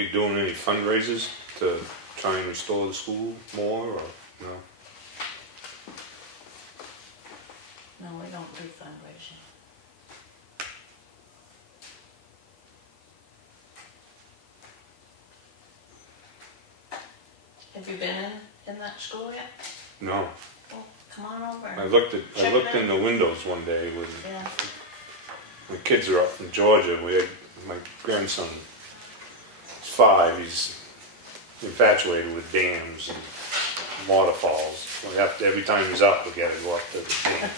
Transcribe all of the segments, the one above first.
be doing any fundraisers to try and restore the school more, or no? No, we don't do fundraising. Have you been in that school yet? No. Well, come on over. I looked in the windows one day with Yeah. my kids are up from Georgia. My grandson is 5. He's infatuated with dams and waterfalls. Every time he's up, we got to go up to the dam.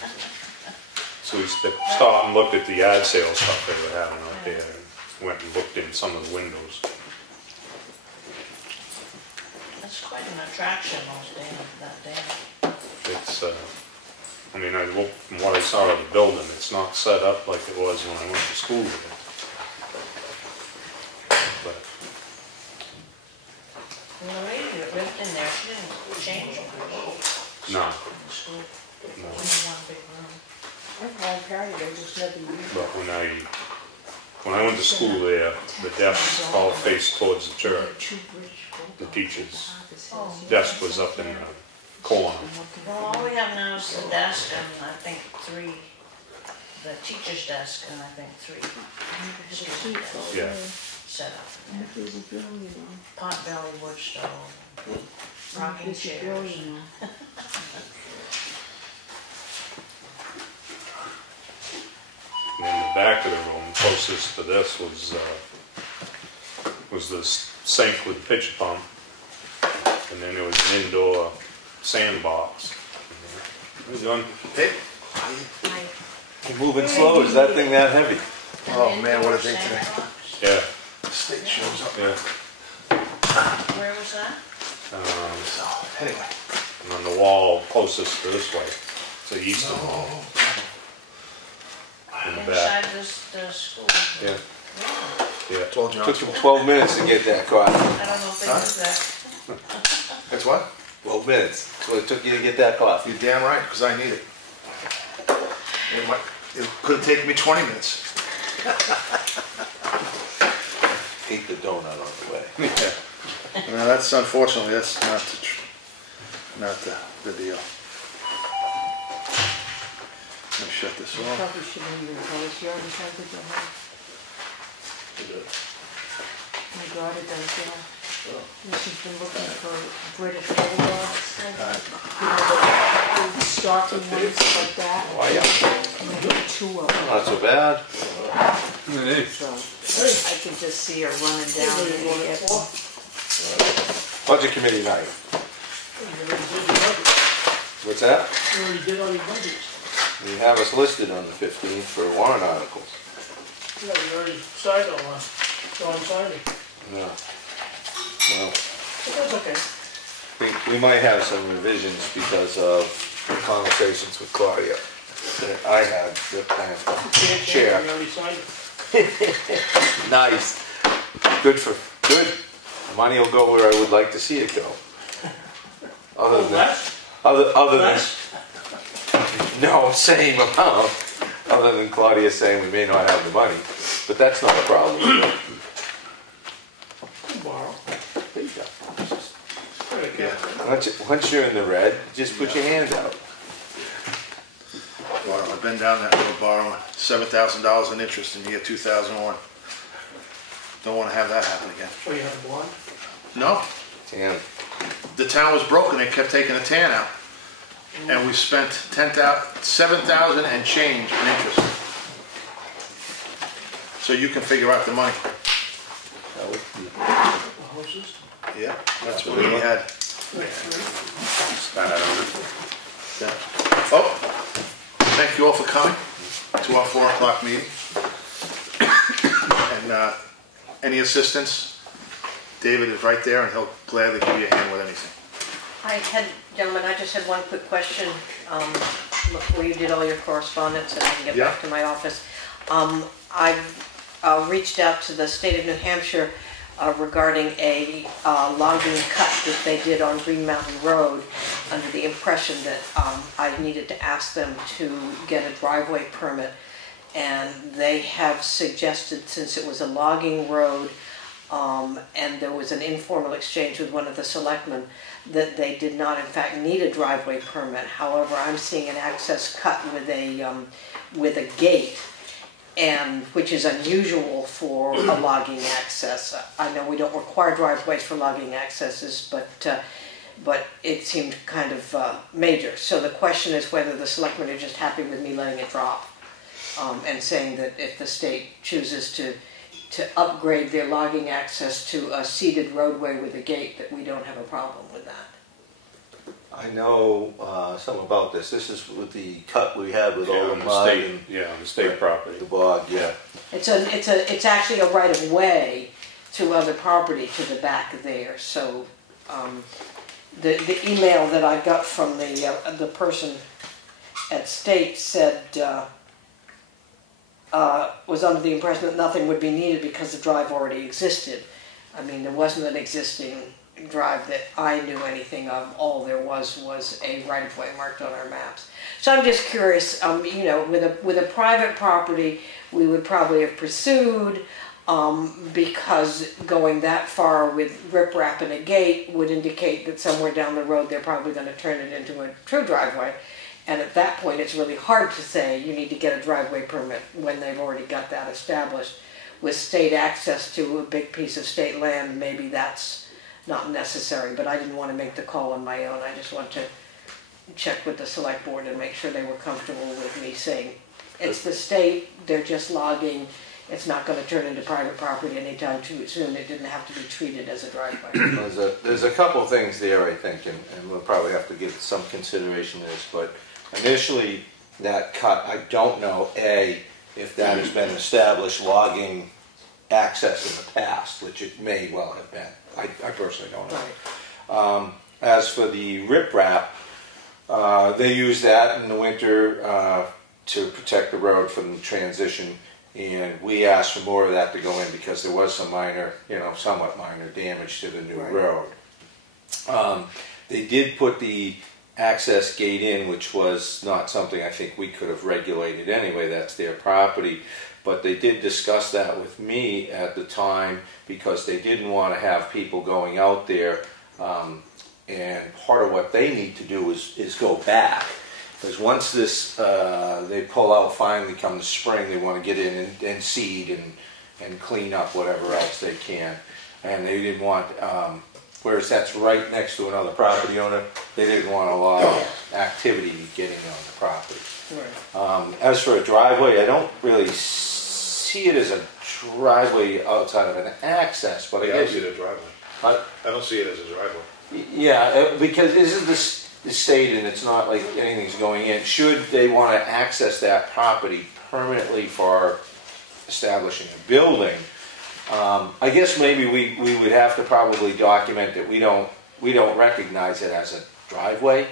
So we stopped and looked at the yard sale stuff they were having out there. And went and looked in some of the windows. It's quite an attraction, those dams, that dam. It's, I mean, from what I saw of the building, it's not set up like it was when I went to school with it. But Well, the lady that lived in there, she didn't change her no. in the school. It was in one big room. But when I went to school there, the desk all faced towards the church. The teacher's desk was up in the corner. Well, all we have now is the desk and I think 3, the teacher's desk and I think 3 student desks Yeah. set up. Pot-belly wood stove, rocking chairs. And in the back of the room, closest to this, was the sink with the pitcher pump, and then there was an indoor sandbox. How you doing? Hey. You're moving slow. Is that thing that heavy? Oh man, what a day today. Yeah. The state shows up. Yeah. Where was that? So, anyway. And on the wall closest to this way, it's the eastern wall. In the back. Inside the school? Yeah. Yeah. Told you. Took him 12 minutes to get that coffee. I don't know if they did that. That's what? 12 minutes. That's what it took you to get that coffee. You're damn right, because I need it. It could have taken me 20 minutes. Ate the donut on the way. Yeah. No, that's unfortunately that's not the deal. Let me shut this off. Probably shouldn't even tell us. You already tried to go home. My daughter does, yeah. And she's been looking for British bulldogs. The stalking ones like that. Oh, yeah. And I got 2 of them. Not so bad. So I can just see her running down and get one. Budget committee night. What's that? We already did all your budgets. You have us listed on the 15th for warrant articles. Yeah, we already signed all one. So I'm signing. Yeah. Well, But that's okay. we might have some revisions because of the conversations with Claudia that I had with the chair. We already signed it. Nice. Good. Money will go where I would like to see it go. Other than Less? other than Less? no, same amount. Other than Claudia saying we may not have the money, but that's not a problem. Tomorrow. There you go. Yeah. Once you're in the red, just put your hand out. Well, I've been down that road borrowing $7,000 in interest in the year 2001. Don't want to have that happen again. So you have one? No, Damn. the town was broken. They kept taking the tan out, and we spent $7,000 and change in interest. So you can figure out the money. That would be The houses? Yeah, that's what we had. Yeah. Oh, thank you all for coming to our 4 o'clock meeting. And any assistance, David is right there and he'll gladly give you a hand with anything. Gentlemen, I just had one quick question. Before you did all your correspondence and I can get back to my office. I've reached out to the state of New Hampshire regarding a logging cut that they did on Green Mountain Road under the impression that I needed to ask them to get a driveway permit. And they have suggested, since it was a logging road, and there was an informal exchange with one of the selectmen that they did not in fact need a driveway permit. However, I'm seeing an access cut with a gate, and which is unusual for a logging access. I know we don't require driveways for logging accesses, but it seemed kind of major. So the question is whether the selectmen are just happy with me letting it drop, and saying that if the state chooses to upgrade their logging access to a seated roadway with a gate, that we don't have a problem with that. I know something about this. This is with the cut we had with all the on the mud state, and on the state property. the bog, yeah. It's actually a right of way to other property to the back there. So the email that I got from the person at state said was under the impression that nothing would be needed because the drive already existed. I mean, there wasn't an existing drive that I knew anything of. All there was a right-of-way marked on our maps. So I'm just curious, you know, with a private property, we would probably have pursued, because going that far with riprap and a gate would indicate that somewhere down the road they're probably going to turn it into a true driveway. And at that point, it's really hard to say you need to get a driveway permit when they've already got that established. With state access to a big piece of state land, maybe that's not necessary, but I didn't want to make the call on my own. I just want to check with the select board and make sure they were comfortable with me saying, it's the state, they're just logging, it's not going to turn into private property anytime too soon. It didn't have to be treated as a driveway. There's a couple things there, I think, and we'll probably have to give some consideration to this, but initially that cut, I don't know, if that has been established logging access in the past, which it may well have been. I personally don't know. Right. As for the riprap, they use that in the winter to protect the road from the transition, and we asked for more of that to go in because there was some minor, somewhat minor damage to the new road. They did put the access gate in, which was not something I think we could have regulated anyway. That's their property. But they did discuss that with me at the time because they didn't want to have people going out there. And part of what they need to do is go back. Because once this, they pull out finally come the spring, they want to get in and seed and clean up whatever else they can. And they didn't want, whereas that's right next to another property owner, they didn't want a lot of activity getting on the property. Right. As for a driveway, I don't really see it as a driveway outside of an access, but I don't see it as a driveway. But, I don't see it as a driveway. yeah, because this is the state and it's not like anything's going in. Should they want to access that property permanently for establishing a building, I guess maybe we would have to probably document that we don't recognize it as a driveway.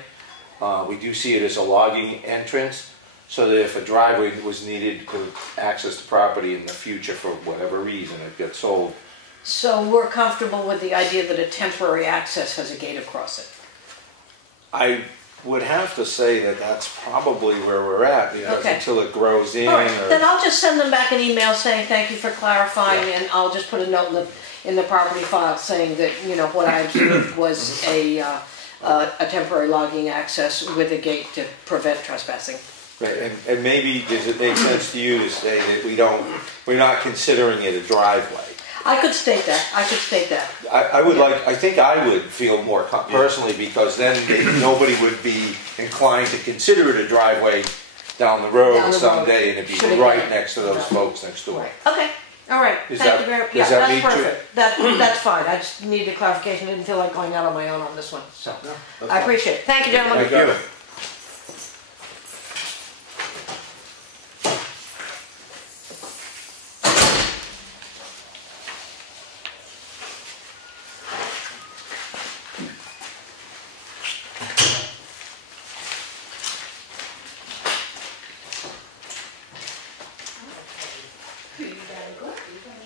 We do see it as a logging entrance, so that if a driveway was needed to access the property in the future for whatever reason, it gets sold. So we're comfortable with the idea that a temporary access has a gate across it? I would have to say that that's probably where we're at, because Okay. until it grows in. All right, or, then I'll just send them back an email saying thank you for clarifying, and I'll just put a note in the property file saying that, what I observed was a temporary logging access with a gate to prevent trespassing. right, and maybe does it make sense to you to say that we're not considering it a driveway? I could state that. I think I would feel more personally, because then nobody would be inclined to consider it a driveway down the road someday, and it'd be Should it right be? next to those folks next door. Right. Okay. All right. Is Thank that- you very much. does that that's meet you? perfect. That's fine. I just needed clarification. I didn't feel like going out on my own on this one. So I appreciate it. Thank you, gentlemen. Thank you.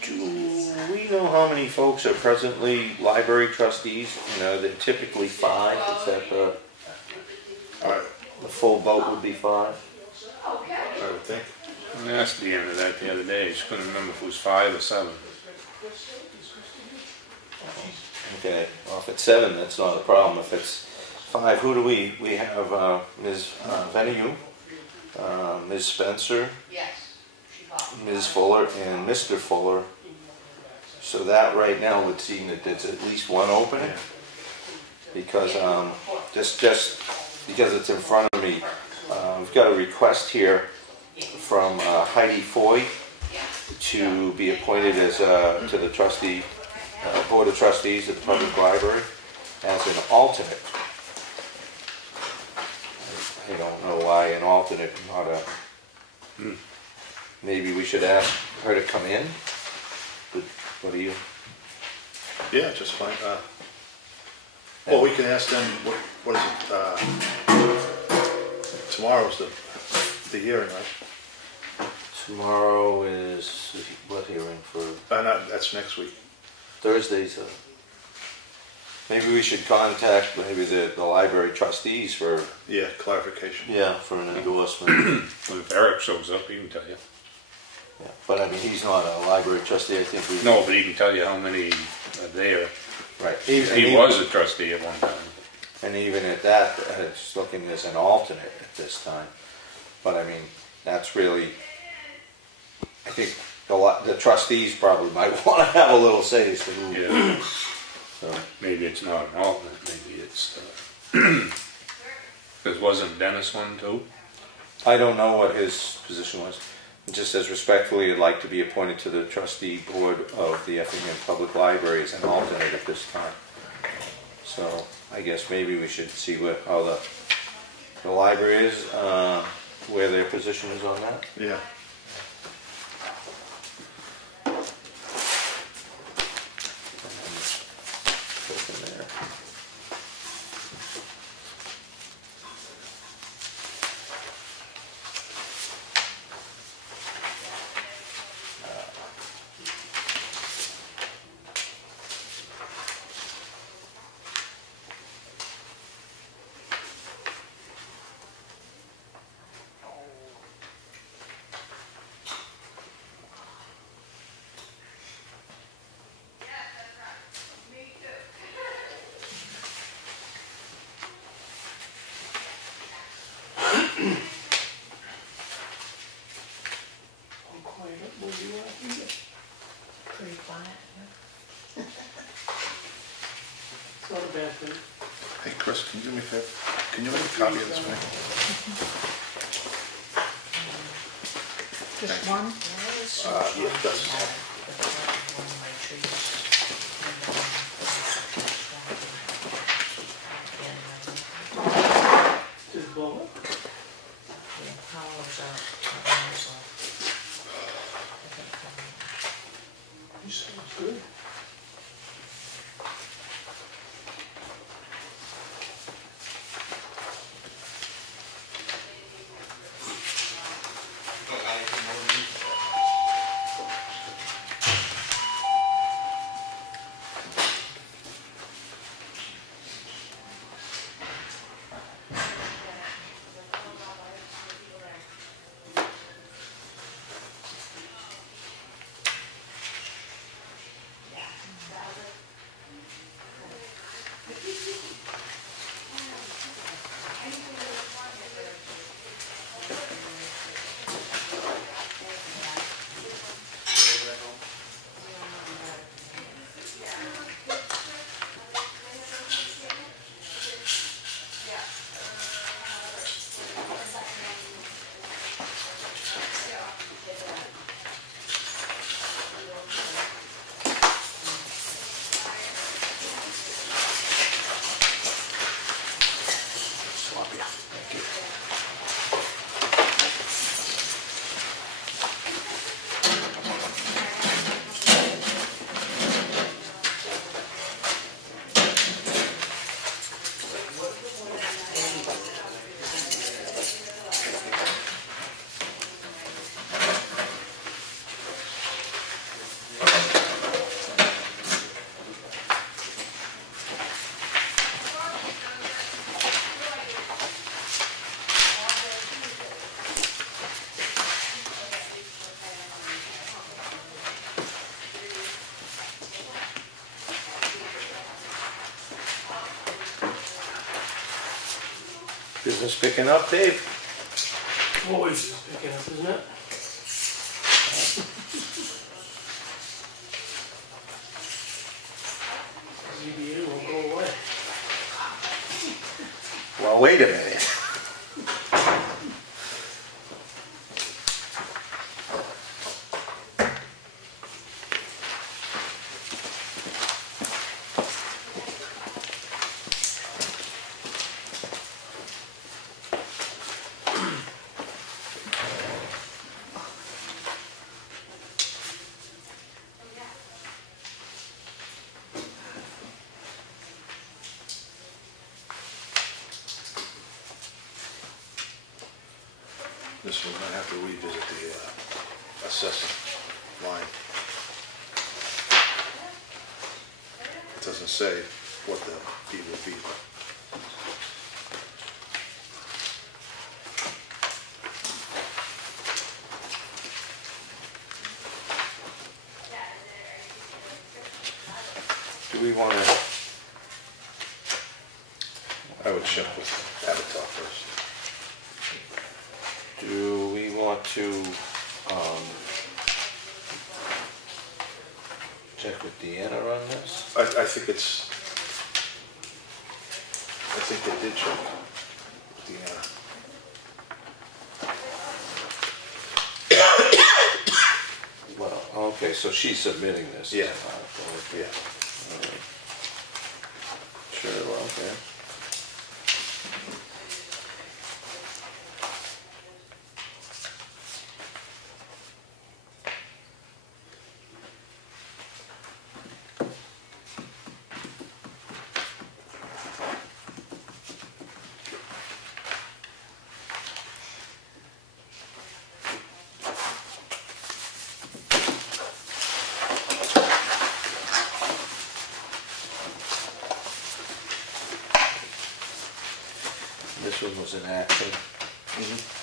Do we know how many folks are presently library trustees? They're typically 5. Is that the full vote would be 5? I would think. I asked Deanna that the other day. She couldn't remember if it was 5 or 7. Okay, well, if it's 7, that's not a problem. If it's 5, who do we have? Ms. Venue, Ms. Spencer, Ms. Fuller, and Mr. Fuller. So that right now would seem that there's at least one opening. Because just because it's in front of me, we've got a request here from Heidi Foy to be appointed as to the trustee board of trustees at the public library as an alternate. I don't know why an alternate, not a. Maybe we should ask her to come in. What do you? Yeah, just fine. Well, we can ask them, what is it, tomorrow's the hearing, right? Tomorrow is what hearing for? That's next week. Thursdays. Maybe we should contact maybe the library trustees for. Yeah, clarification. Yeah, for an endorsement. Well, if Eric shows up, he can tell you. Yeah, but I mean, he's not a library trustee. I think we. No, but he can tell you how many are there. Right. He was a trustee at one time. And even at that, it's looking as an alternate at this time. But I mean, that's really. I think the trustees probably might want to have a little say as to who. Yeah. So. Maybe it's not an alternate. Maybe it's because wasn't Dennis one too? I don't know what his position was. It just says respectfully, I'd like to be appointed to the trustee board of the Effingham Public Library as an alternate at this time. So I guess maybe we should see how the library is, where their position is on that. Yeah. Go from there. Pretty quiet. It's not a bad thing. Hey, Chris, can you do me a favor? Can you make a copy of this one? Just one? Yeah, that's. Just blow it. You sound good. Business picking up, Dave? Always is picking up, isn't it? ZBA won't go away. Well, wait a minute. This one, I have to revisit the assessment line. It doesn't say what the fee will be, but Do we want to? I would check with Avatar first. Do we want to check with Deanna on this? I think it's, I think they did check the, Well, okay, so she's submitting this. Yeah. Okay. yeah. All right. Sure, well, okay. This one was in action. Okay.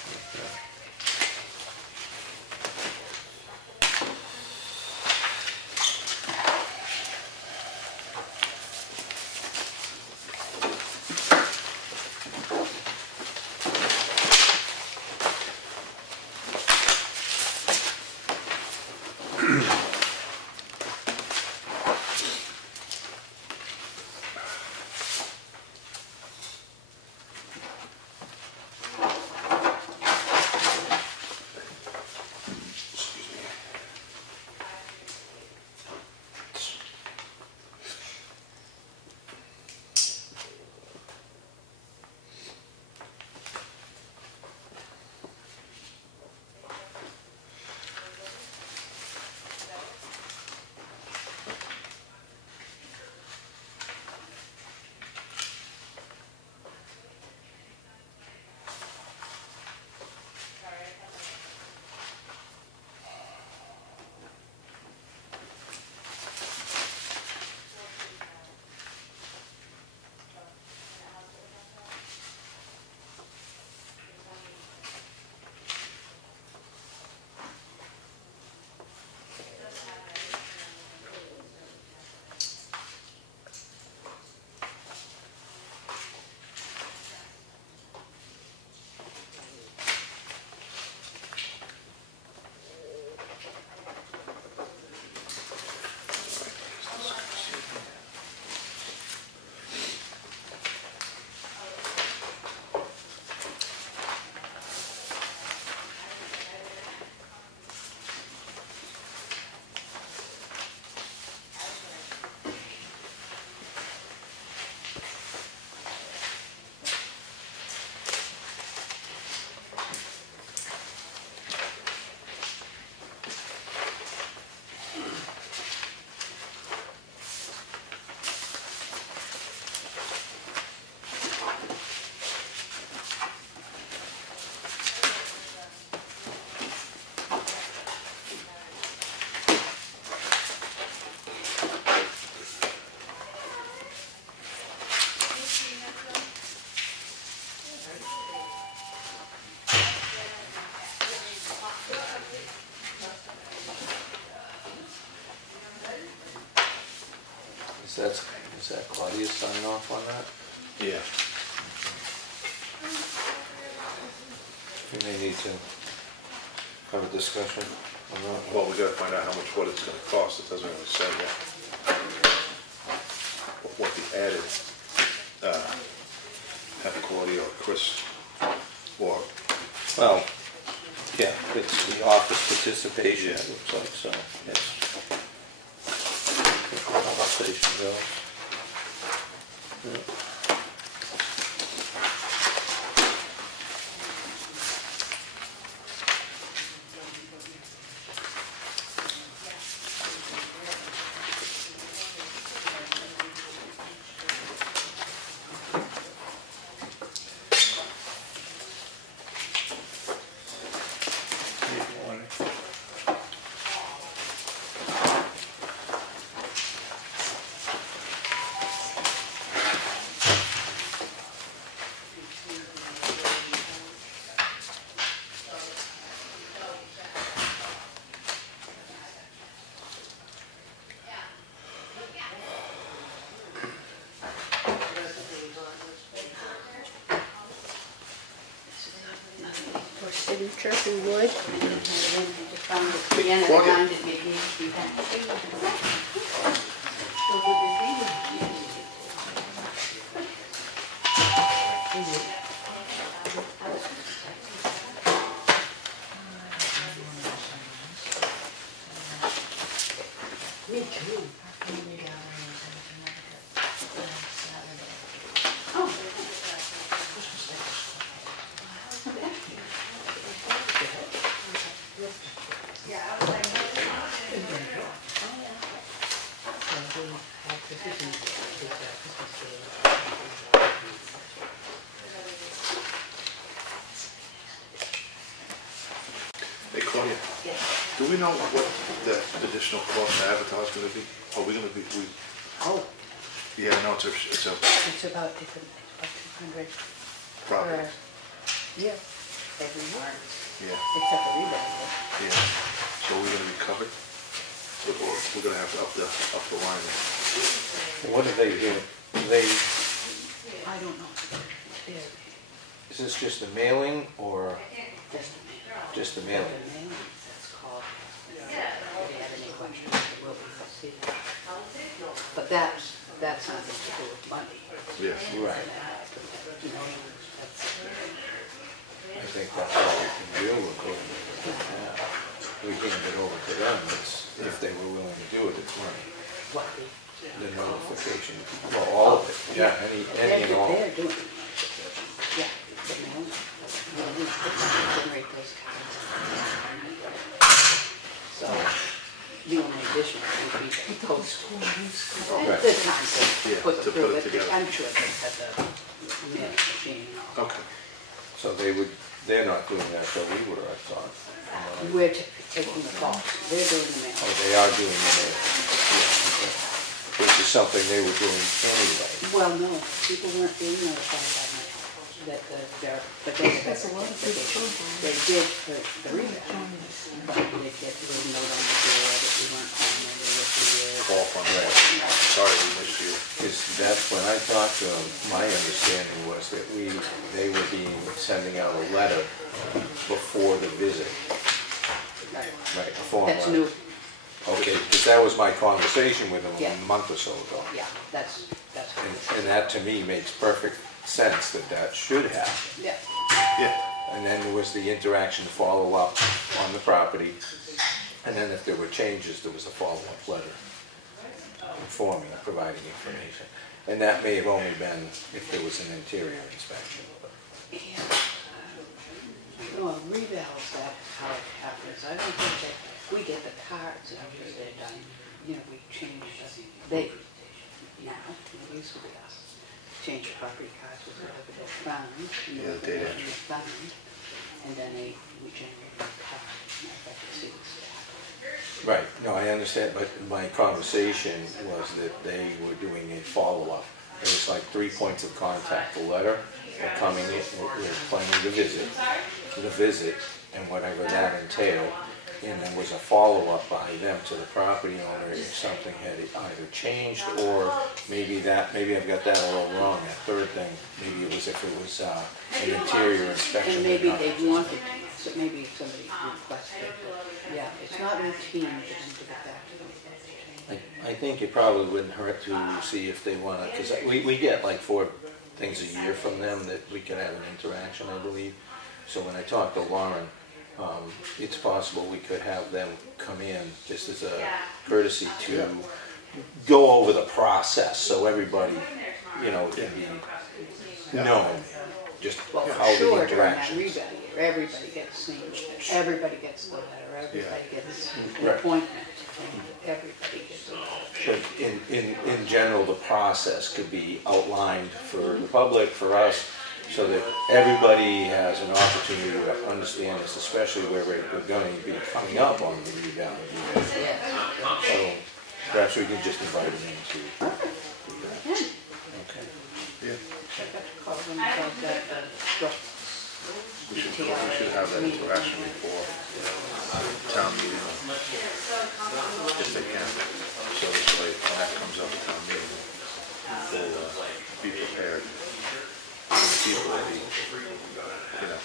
Is that Claudia signing off on that? Yeah. We may need to have a discussion on that. Well, we gotta find out how much, what it's gonna cost, it doesn't really say yet. What the added, have Claudia or Chris, or, Well, yeah, it's the office participation, it looks like, so, yes. Conversation goes. Yeah. For signature, if you would. Claudia. Hey Claudia, do we know what the additional cost to advertise is gonna be? Are we gonna be, Oh, yeah, no, it's a it's about 200 property, year, every year, yeah, except for rebate. yeah. So we're gonna be covered? So we're gonna have to up the line. What do they do? They, I don't know. They're is this just a mailing or just just a a mailing? name, that's called. If they have any questions, they will be received. But that's nothing to do with money. Yeah. Right. You know, that's, I think that's all we can do according to that. We hand it over to them, it's, if they were willing to do it, it's money. what The notification, well, all of it, yeah, any and all. they're doing. Yeah, the mail, generate those cards. So, the only addition would be the post. Right. The time to Yeah, put to through put it it, together. I'm sure they had the mail machine. Okay. So they're not doing that, so we were, I thought. We're taking the box, they're doing the mail. Oh, they are doing it. Yeah, okay. Which is something they were doing anyway. Well, no, people weren't being notified by mail, that but they did for the rebate. But they get a little note on the door that we weren't home, and they were here. Call from, Right. sorry we missed you. Is that when I talked to them, my understanding was that they were sending out a letter before the visit. Right, a form That's letter. new, Okay, because that was my conversation with them Yeah. a month or so ago. yeah, that's. And that to me makes perfect sense that should happen. Yeah, Yeah, And then there was the interaction to follow up on the property. And then if there were changes, there was a follow-up letter informing, providing information. And that may have only been if there was an interior inspection. yeah. Well, revals, that's how it happens. I don't think that, we get the cards after they're done, you know, we change, they, now, it used to be us, change the property cards with whatever they found. Yeah, the date entry. Found, and then we generate a card, and I bet you see what's that. Right, no, I understand, but my conversation was that they were doing a follow-up. It was like 3 points of contact, the letter, we're coming in, we're planning the visit, and whatever that entailed, and there was a follow-up by them to the property owner if something had either changed, or maybe I've got that a little wrong, that third thing, maybe it was if it was an interior inspection. And maybe they wanted to, so maybe somebody requested, but yeah, it's not routine for them to get back to them. I think it probably wouldn't hurt to see if they want to, because we get like 4 things a year from them that we could have an interaction, I believe. So when I talk to Lauren, it's possible we could have them come in just as a courtesy to go over the process, so everybody, you know, can be known just Well, how for the sure, during that interactions. rebate year, everybody gets seen, everybody gets the letter, everybody gets an Right. appointment, and everybody gets a letter. But in general, the process could be outlined for the public, for us, so that everybody has an opportunity to understand this, especially where we're going to be coming up on the rebound. So perhaps we can just invite them in to. Okay. Yeah, I got to call them about that, we should have that interaction before town meeting, if they can. So this way, when that comes up at town meeting, they'll be prepared. And the people will be, you know.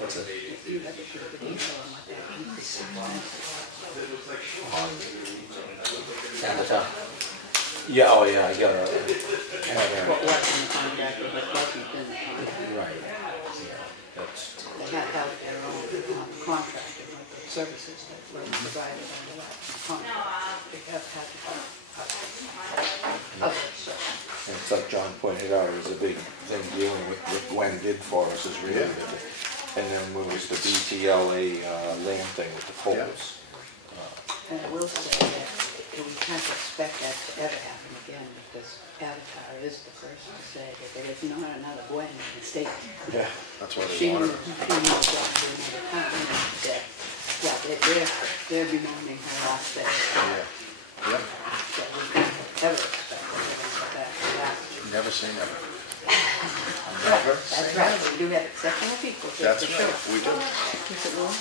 What's it? You have to give the detail on what that increase is. At the top. Yeah, oh yeah, I got a. What's in the contract and what wasn't in the contract. Right. Yeah, that's. They have to have their own contract and what the services that were provided under that contract. They have had to have other stuff. And it's like John pointed out, it was a big thing dealing with what Gwen did for us is really good. And then there was the BTLA land thing with the poles. And I will say that we can't expect that to ever happen again because Avatar is the first to say that there is not another Gwen in the state. Yeah. That's why they She wanted moved it. to another town and said, yeah, they're bemoaning her loss there. Yeah. Yep. So we can't ever expect that to happen. Never say never. Never say That's never. right, we do have exceptional people, just That's for sure. right, we do. Yes, it will.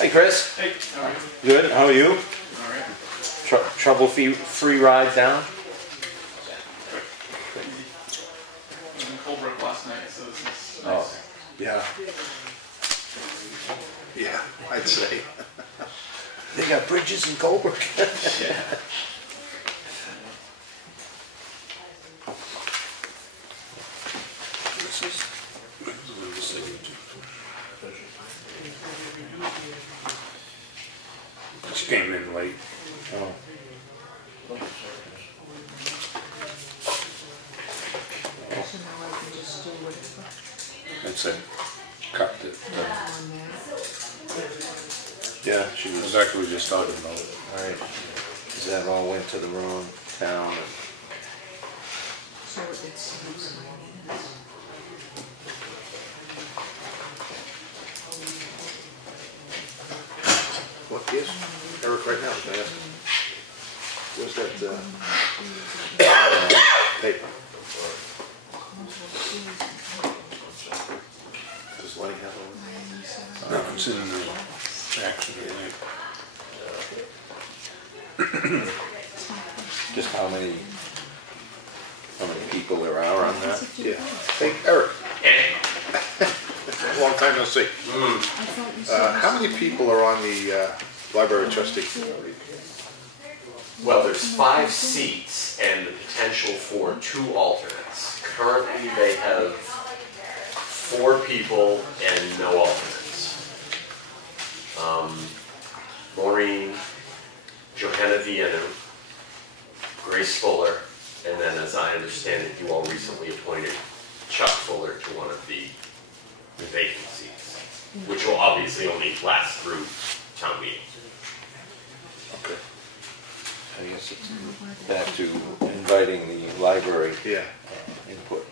Hey Chris. Hey, how are you? Good, how are you? All right. Trouble-free ride down? I was in Holbrook last night, so this is Oh, nice. Yeah. Yeah, I'd say. they got bridges in Holbrook. Yeah. Just came in late. Oh. It's a cut that, Yeah, she was. Rebecca was just talking about it. Alright. Cause that all went to the wrong town. What is Eric right now? Can I ask him? Where's that paper? Does Lenny have one? No, it's in the accident. Just how many people there are on that? Yeah. Hey, Eric. Long time no see. How many people are on the library trustee? Well, there's 5 seats and the potential for 2 alternates. Currently, they have 4 people and no alternates. Maureen, Johanna Vienu, Grace Fuller, and then as I understand it, you all recently appointed Chuck Fuller to one of the vacant seats, which will obviously only last through town meeting. Okay. I guess it's back to inviting the library Yeah. input.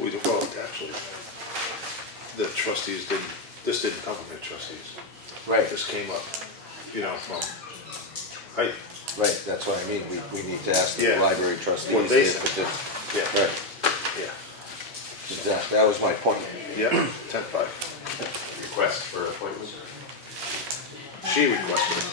We do vote. trustees this didn't come from the trustees. Right, This came up, from, right, right, that's what I mean, we need to ask the Yeah. library trustees. What they if said. it- yeah, Right, yeah, that was my point. yeah, 10-5. Request for appointment. She requested it.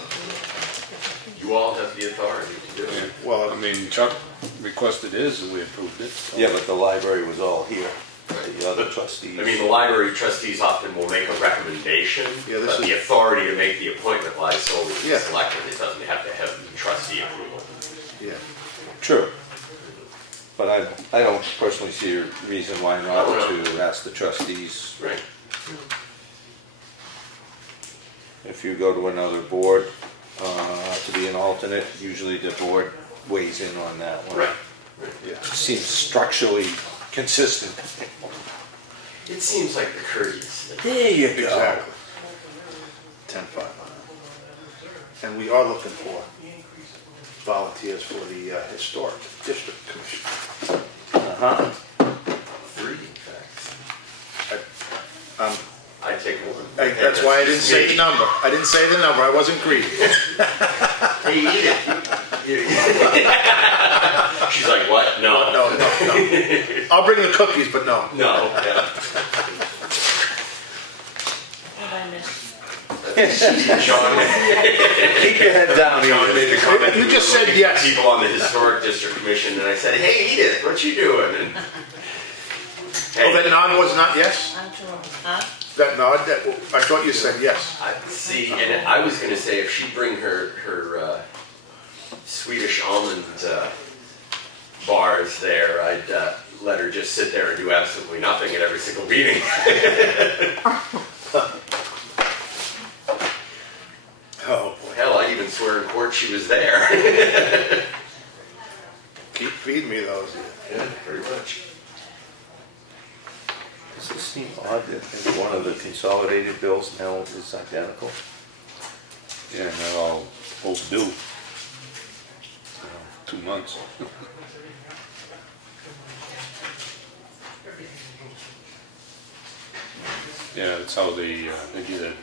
You all have the authority to do it. Well, I mean, Chuck requested his and we approved it. so- Yeah, but the library was all here, the other trustees. I mean, the library trustees often will make a recommendation, Yeah, this but is- the authority to make the appointment lies solely with Yeah. the selectmen. It doesn't have to have the trustee approval. yeah, True. But I don't personally see a reason why not Oh, to ask the trustees. Right. If you go to another board to be an alternate, usually the board weighs in on that one. Right. yeah. Seems structurally consistent. It seems like the courteous thing. There you Exactly. 10-5 on that. And we are looking for volunteers for the Historic District Commission. Uh-huh. 3, in fact. Um, I take one. That's why I didn't say the number. I didn't say the number, I wasn't greedy. Hey, Edith. She's like, what? No. No. I'll bring the cookies, but no. No. Yeah. What I missed? John, Keep your head down, John Edith. made the comment. You just said yes. People on the Historic District Commission, and I said, hey, Edith, what you doing? And, Oh, that nod was not yes? I'm too old. Huh? That nod, I thought you said yes. See, and I was going to say if she'd bring her Swedish almond bars there, I'd let her just sit there and do absolutely nothing at every single meeting. Oh, boy. Hell, I'd even swear in court she was there. Keep feeding me those. Yeah, pretty much. Does it seem odd that one of the consolidated bills now is identical? Yeah, and they're all overdue. 2 months. Yeah, that's how they did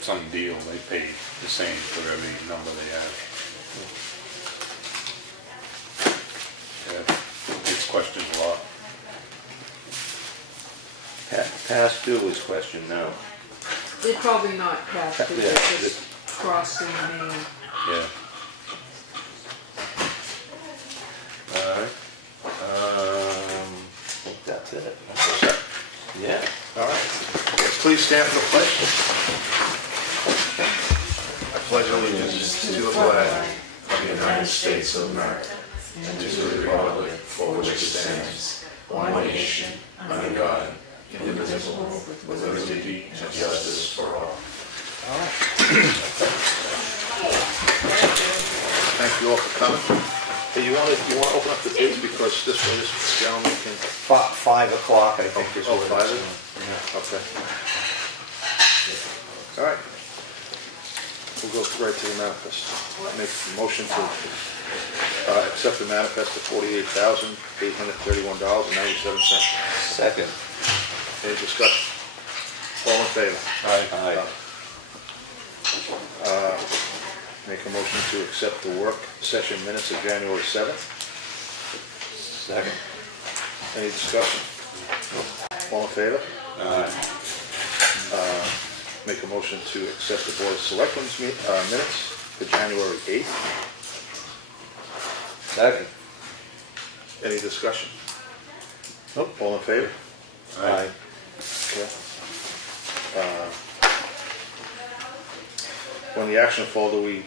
some deal, they paid the same for every number they have. Yeah, it's questioned a lot. Past due is questioned now. They're probably not past due, Yeah, they're just crossing Main. Yeah. Alright. I think that's it. Yeah. All right. Please stand for the pledge. I pledge allegiance to the flag of the United States of America and to the republic for which it stands, one nation, under God, indivisible, with liberty and justice for all. Thank you all for coming. Hey, you want to open up the bids because this way this gentleman can. 5 o'clock, I think is Oh, what 5 it's. is? Okay. All right. We'll go right to the manifest. Make a motion to accept the manifest of $48,831.97. Second. Any discussion? All in favor? Aye. Make a motion to accept the work session minutes of January 7th. Second. Any discussion? All in favor? Aye. Make a motion to accept the Board of Selectmen's minutes for January 8th. Second. Any discussion? Nope. All in favor? Aye. Okay. On the action folder, we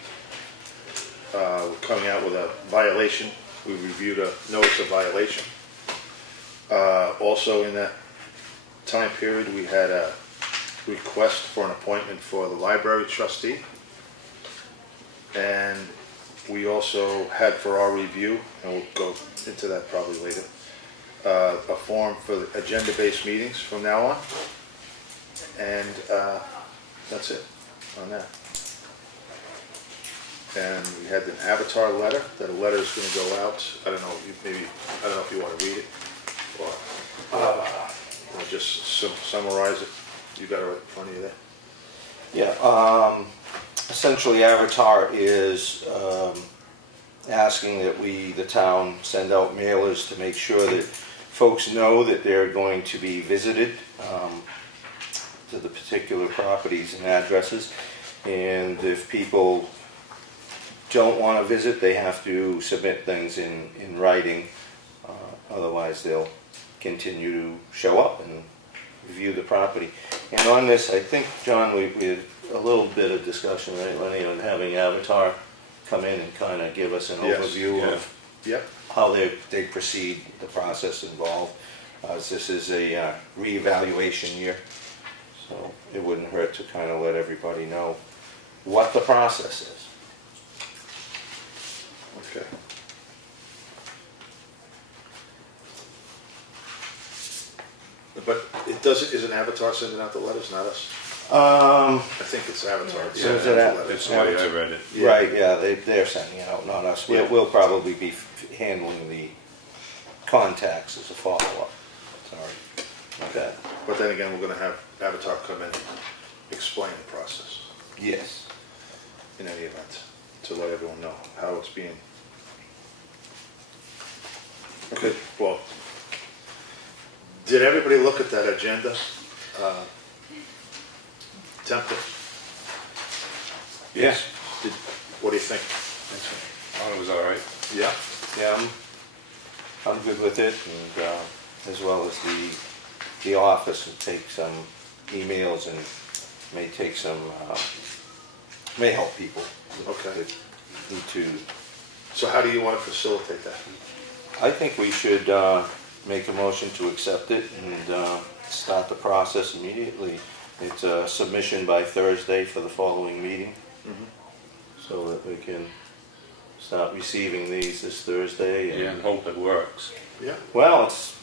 were coming out with a violation. We reviewed a notice of violation. Also in that time period, we had a request for an appointment for the library trustee. And we also had for our review, and we'll go into that probably later, a form for the agenda-based meetings from now on. And that's it on that. And we had an avatar letter, that a letter is going to go out. I don't know if you want to read it. Or, I'll just summarize it. You got it right in front of you there. Yeah, essentially Avatar is asking that we, the town, send out mailers to make sure that folks know that they're going to be visited to the particular properties and addresses. And if people don't want to visit, they have to submit things in writing. Otherwise, they'll continue to show up and view the property. And on this, I think, John, we had a little bit of discussion, right, Lenny, on having Avatar come in and kind of give us an overview of how they proceed, the process involved. As this is a reevaluation year, so it wouldn't hurt to kind of let everybody know what the process is. Okay. But it doesn't, isn't Avatar sending out the letters, not us? I think it's Avatar. So is it That's the way I read it. Yeah. Right, yeah, they're sending it out, not us. We'll probably be handling the contacts as a follow-up. Sorry. Okay. But then again, we're going to have Avatar come in and explain the process Yes. in any event, to let everyone know how it's being. Okay, well, did everybody look at that agenda template? Yes. What do you think? Thought it was all right. Yeah? Yeah, I'm good with it, and as well as the office will take some emails and may take some, may help people. Okay. that need to. So how do you want to facilitate that? I think we should make a motion to accept it and start the process immediately. It's a submission by Thursday for the following meeting, so that we can start receiving these this Thursday. And hope it works. Yeah. Well, it's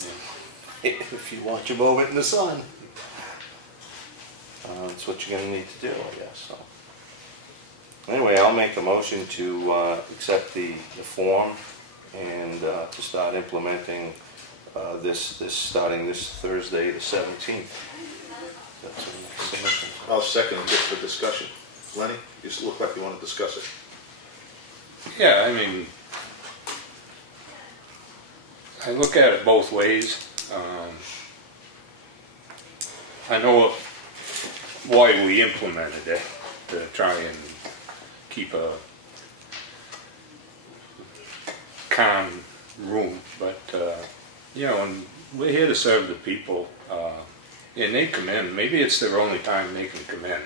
if you want your moment in the sun, it's what you're going to need to do, I guess. So anyway, I'll make a motion to accept the form and to start implementing this starting this Thursday, the 17th. That's a submission. I'll second it just for discussion. Lenny, you look like you want to discuss it. Yeah, I mean, I look at it both ways. I know why we implemented it, to try and keep a calm room, but you know, and we're here to serve the people, and they come in. Maybe it's their only time they can come in,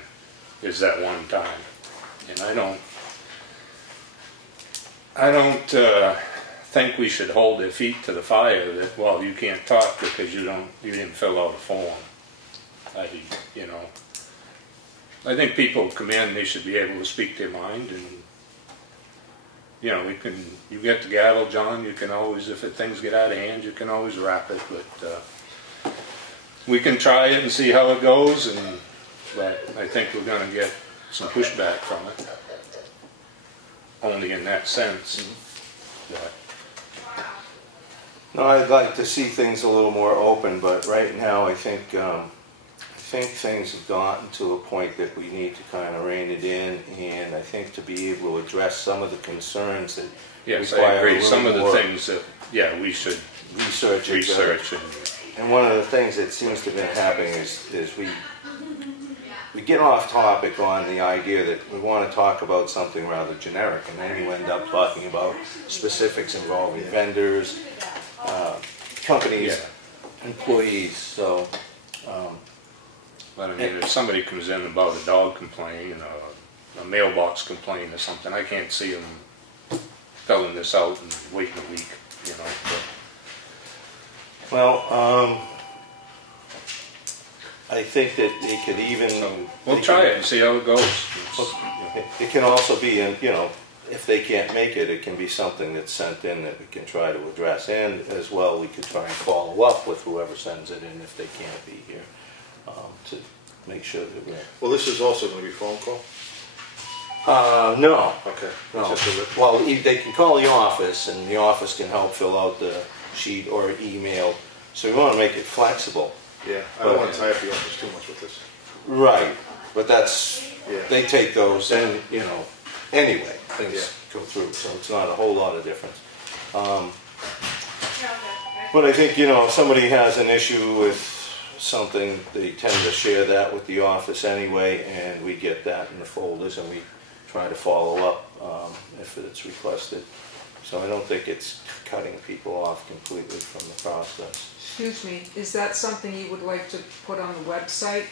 is that one time, and I don't think we should hold their feet to the fire that, well, you can't talk because you didn't fill out a form. You know, I think people come in, they should be able to speak their mind, and you know, you get the gavel, John, you can always, if things get out of hand, you can always wrap it, but we can try it and see how it goes, but I think we're going to get some pushback from it, only in that sense. That, No, I'd like to see things a little more open, but right now I think things have gotten to a point that we need to kind of rein it in, and I think to be able to address some of the concerns that yes, I require agree. a Some of little the more things that, yeah, we should research. And one of the things that seems to have been happening is we get off topic on the idea that we want to talk about something rather generic, and then you end up talking about specifics involving vendors, companies, employees. So, but I mean, if somebody comes in about a dog complaint, a mailbox complaint or something, I can't see them filling this out and waiting a week, you know. But. Well, I think that it could even. So we'll try it and see how it goes. It can also be, you know, if they can't make it, it can be something that's sent in that we can try to address, and as well, we could try and follow up with whoever sends it in if they can't be here, to make sure that we're. Well, this is also going to be phone call? No. Okay. No. Just a written- Well, they can call the office, and the office can help fill out the sheet or email. So we want to make it flexible. Yeah, I don't want to tie up the office too much with this. Right, but that's, Yeah. they take those and, you know, anyway, things Yeah. go through, so it's not a whole lot of difference. But I think, you know, if somebody has an issue with something, they tend to share that with the office anyway, and we get that in the folders and we try to follow up if it's requested. So I don't think it's cutting people off completely from the process. Excuse me, is that something you would like to put on the website?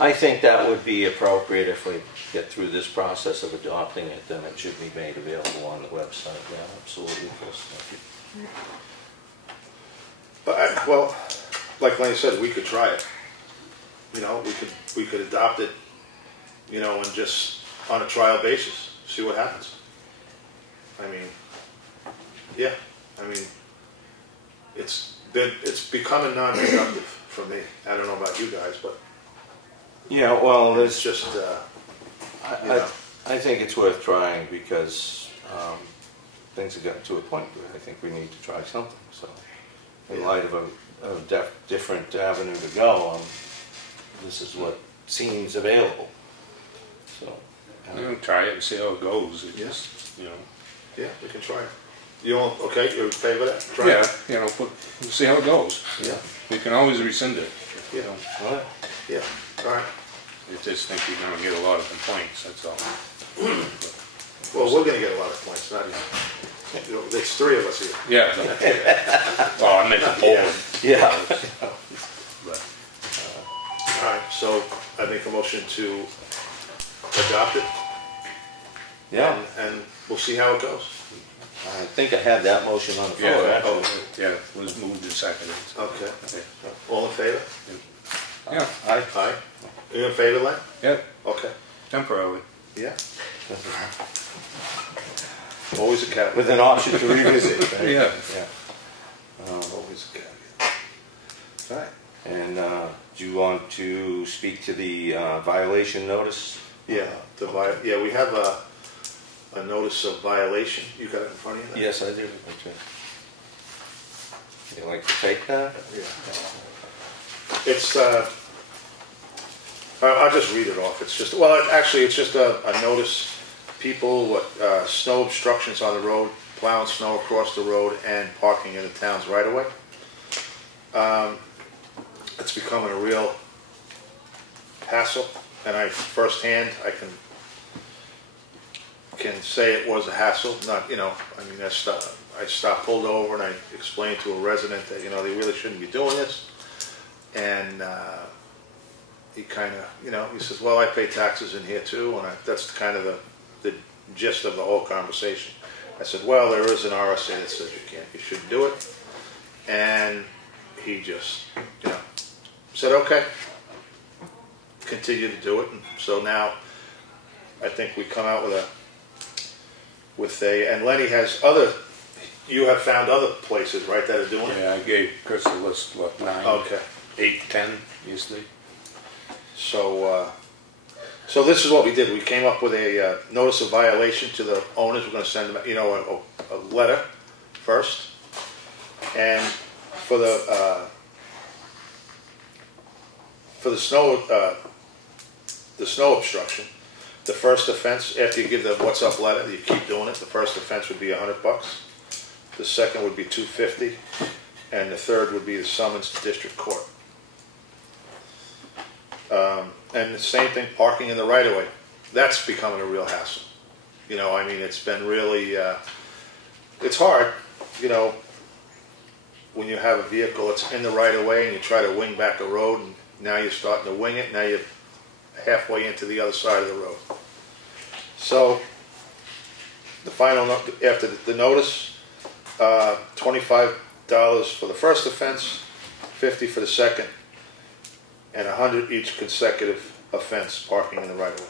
I think that would be appropriate if we get through this process of adopting it, then it should be made available on the website. Yeah, absolutely. But well, like Lenny said, we could try it. You know, we could adopt it, you know, and just on a trial basis, see what happens. I mean, yeah, I mean, it's becoming non-productive for me. I don't know about you guys, but Yeah, well, it's just, you know. I think it's worth trying because things have gotten to a point where I think we need to try something. So, in light of a different avenue to go, this is what seems available. So, You know, try it and see how it goes. It Yeah. just, you know. Yeah, we can try it. You all okay? You're in favor of that? Try Yeah, it? you know, we'll see how it goes. Yeah. We can always rescind it. Yeah. You know. all right. Yeah. All right. I just think you're gonna get a lot of complaints, that's all. Well, we're gonna get a lot of points, not you know, there's three of us here. Yeah. Well, I meant the board. Yeah. But, All right, so I make a motion to adopt it. Yeah. And we'll see how it goes. I think I had that motion on the floor. yeah, actually. yeah, it was moved and seconded. Okay. Okay. All in favor? Yeah, Aye. You in favor, Len? yeah, Okay. temporarily. Yeah. Always a caveat. With an option to revisit. Right? Yeah. Yeah. Always a caveat. All right. And do you want to speak to the violation notice? Yeah, yeah, we have a notice of violation. You got it in front of you? Yes, I do. Okay. You like to take that? Yeah. It's, I'll just read it off. It's just, well, actually, it's just a notice. People, snow obstructions on the road, plowing snow across the road, and parking in the town's right of way. It's becoming a real hassle, and I can say it was a hassle. Not, you know, I mean, I stopped, pulled over, and I explained to a resident that, you know, they really shouldn't be doing this. And he kind of, you know, he says, well, I pay taxes in here too, and that's kind of the gist of the whole conversation. I said, well, there is an RSA that says you shouldn't do it. And he just, you know, said, okay, continue to do it. And so now I think we come out with a, and Lenny has you have found other places, right, that are doing it? Yeah, I gave Chris a list, what, 9, Okay. 8, 10 yesterday. So this is what we did. We came up with a notice of violation to the owners. We're going to send them, you know, a letter first. And for the snow obstruction, the first offense, after you give the what's up letter, you keep doing it. The first offense would be $100. The second would be $250, and the third would be the summons to district court. And the same thing, parking in the right of way. That's becoming a real hassle. You know, I mean, it's been really, it's hard, you know, when you have a vehicle that's in the right of way and you try to wing back a road, and now you're starting to wing it, now you're halfway into the other side of the road. So, the final, after the notice, $25 for the first offense, $50 for the second, and $100 each consecutive offense, parking in the right of way.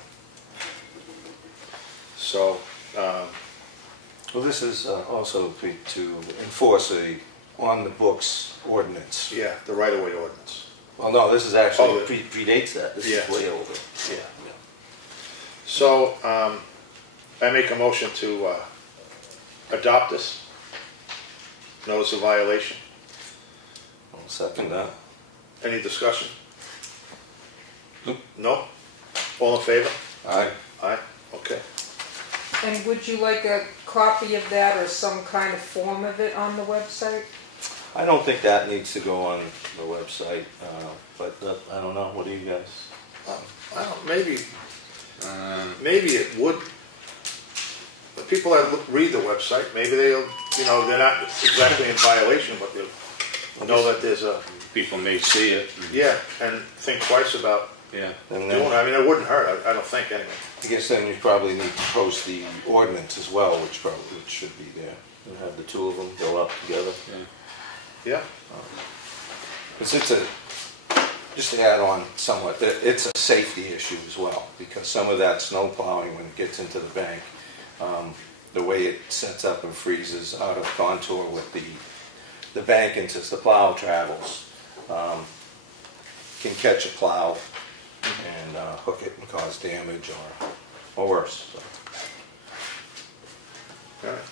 So, Well, this is also to enforce a on the books ordinance. yeah, the right of way ordinance. Well, no, this is actually Oh, predates that. This yeah. is way over. Yeah. So, I make a motion to adopt this notice of violation. I'll second that. Any discussion? Nope. No? All in favor? Aye. Aye, okay. And would you like a copy of that or some kind of form of it on the website? I don't think that needs to go on the website, but I don't know. What do you guys? I don't, maybe it would. The people that read the website, maybe they'll, you know, they're not exactly in violation, but they'll know that there's a, People may see it. yeah, and think twice about Yeah. doing And it. then, I mean, it wouldn't hurt, I don't think, anyway. I guess then you probably need to post the ordinance as well, which should be there. And have the two of them go up together. Yeah, Because just to add on somewhat, it's a safety issue as well, because some of that snow plowing, when it gets into the bank, the way it sets up and freezes out of contour with the bank into the plow travels, can catch a plow and hook it and cause damage or worse. So. all right.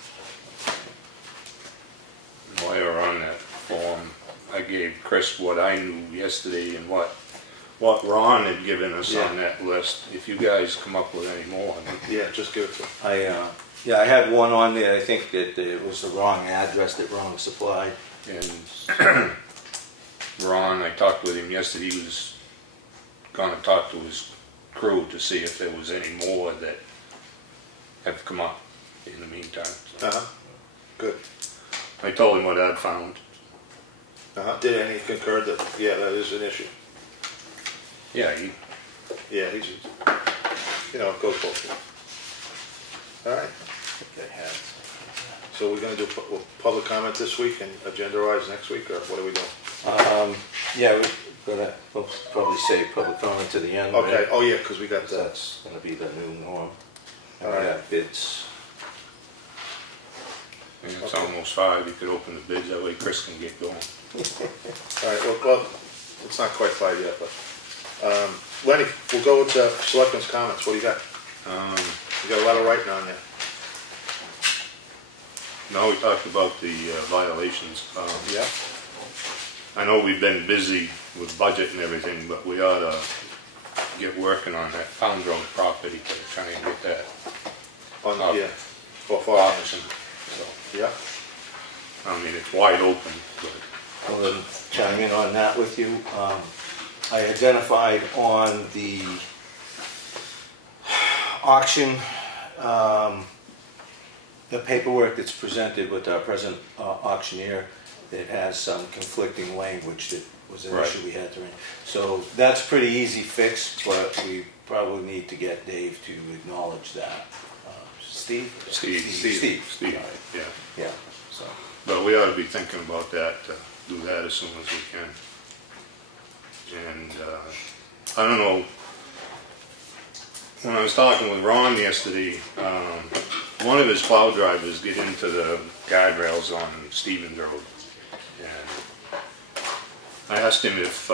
While you're on that form, I gave Chris what I knew yesterday and what Ron had given us on that list. If you guys come up with any more. Yeah, just give it to him. I had one on there. I think that it was the wrong address that Ron supplied. And Ron, I talked with him yesterday, he was going to talk to his crew to see if there was any more that have come up in the meantime. So Good. I told him what I'd found. Did any concur that, yeah, that is an issue? Yeah, Yeah, he's, you know, it goes both ways. All right. So we're gonna do public comment this week and agendarize next week, or what are we doing? Yeah, we'll probably say public comment to the end. Okay, right? oh yeah, because we got that. That's going to be the new norm. And All we right. have bids. and it's almost 5, you could open the bids, that way Chris can get going. All right, well, it's not quite 5 yet, but, Lenny, we'll go with Selectmen's comments. What do you got? You got a lot of writing on you. Now we talked about the violations. Yeah? I know we've been busy with budget and everything, but we ought to get working on that Pound Road property to try and get that Yeah. For auction. So, Yeah? I mean, it's wide open, but I'll then chime in on that with you. I identified on the auction, the paperwork that's presented with our present auctioneer, that has some conflicting language that was an Right. issue we had to read. So that's pretty easy fix, but we probably need to get Dave to acknowledge that. Steve? Steve. Steve, All right. yeah. Yeah, so. But we ought to be thinking about that, do that as soon as we can. And I don't know, when I was talking with Ron yesterday, one of his plow drivers get into the guardrails on Stevens Road. And I asked him if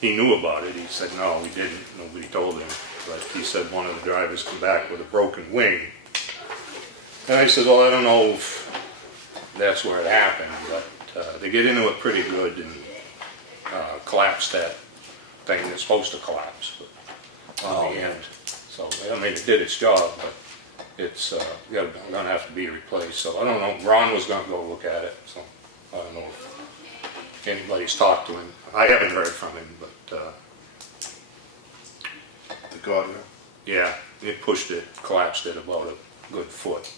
he knew about it. He said no, he didn't. Nobody told him. But he said one of the drivers come back with a broken wing. And I said, well, I don't know if that's where it happened, but they get into it pretty good and collapsed that thing that's supposed to collapse on the end. So, I mean, it did its job, but it's going to have to be replaced. So, I don't know. Ron was going to go look at it, so I don't know if anybody's talked to him. I haven't heard from him, but The guardrail? yeah, it pushed it, collapsed it about a good foot.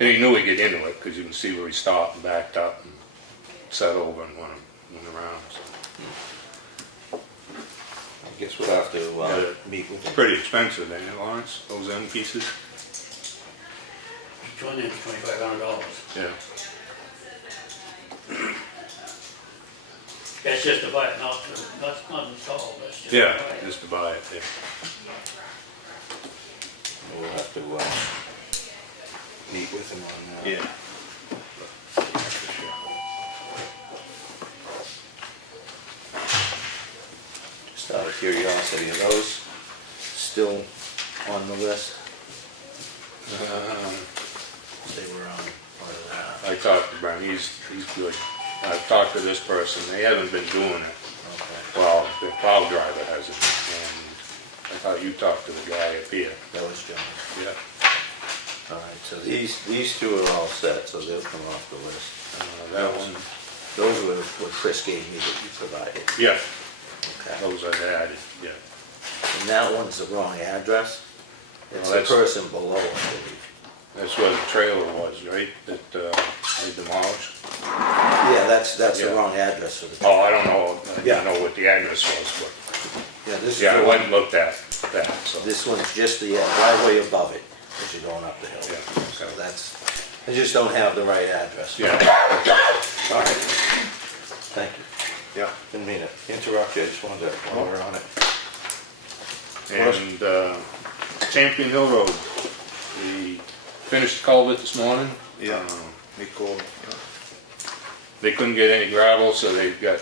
And he knew he'd get into it because you can see where he stopped and backed up and set over and went around. So. I guess we'll have to meet with It's him. pretty expensive, ain't it, Lawrence? Those end pieces? Each one is $2,500. Yeah. That's just to buy it, not installed, that's just to Yeah, buy it. just to buy it, yeah. We'll have to meet with him on that. Yeah. Just out of curiosity, are those still on the list? They were on part of that. I talked to Brian, he's good. I've talked to this person, they haven't been doing it. Okay. Well, the plow driver hasn't, and I thought you talked to the guy up here. That was John. Yeah. All right, so these two are all set, so they'll come off the list. That one, Those were what Chris gave me that you provided. yeah, Okay. those I added, yeah. And that one's the wrong address. It's Well, the person below, I believe. That's where the trailer was, right, that they demolished? Yeah, that's the Yeah. wrong address for the. Oh, I don't know, I Yeah. don't know what the address was, but, Yeah, this is yeah, I the went one. and looked at that, so. This one's just the driveway above it as you're going up the hill. Yeah, So okay. that's, I just don't have the right address. Yeah, All right. Thank you. Yeah, didn't mean to interrupt you, I just wanted to, while we're on it. and Champion Hill Road, we finished the culvert this morning. Yeah. They called, They couldn't get any gravel, so they've got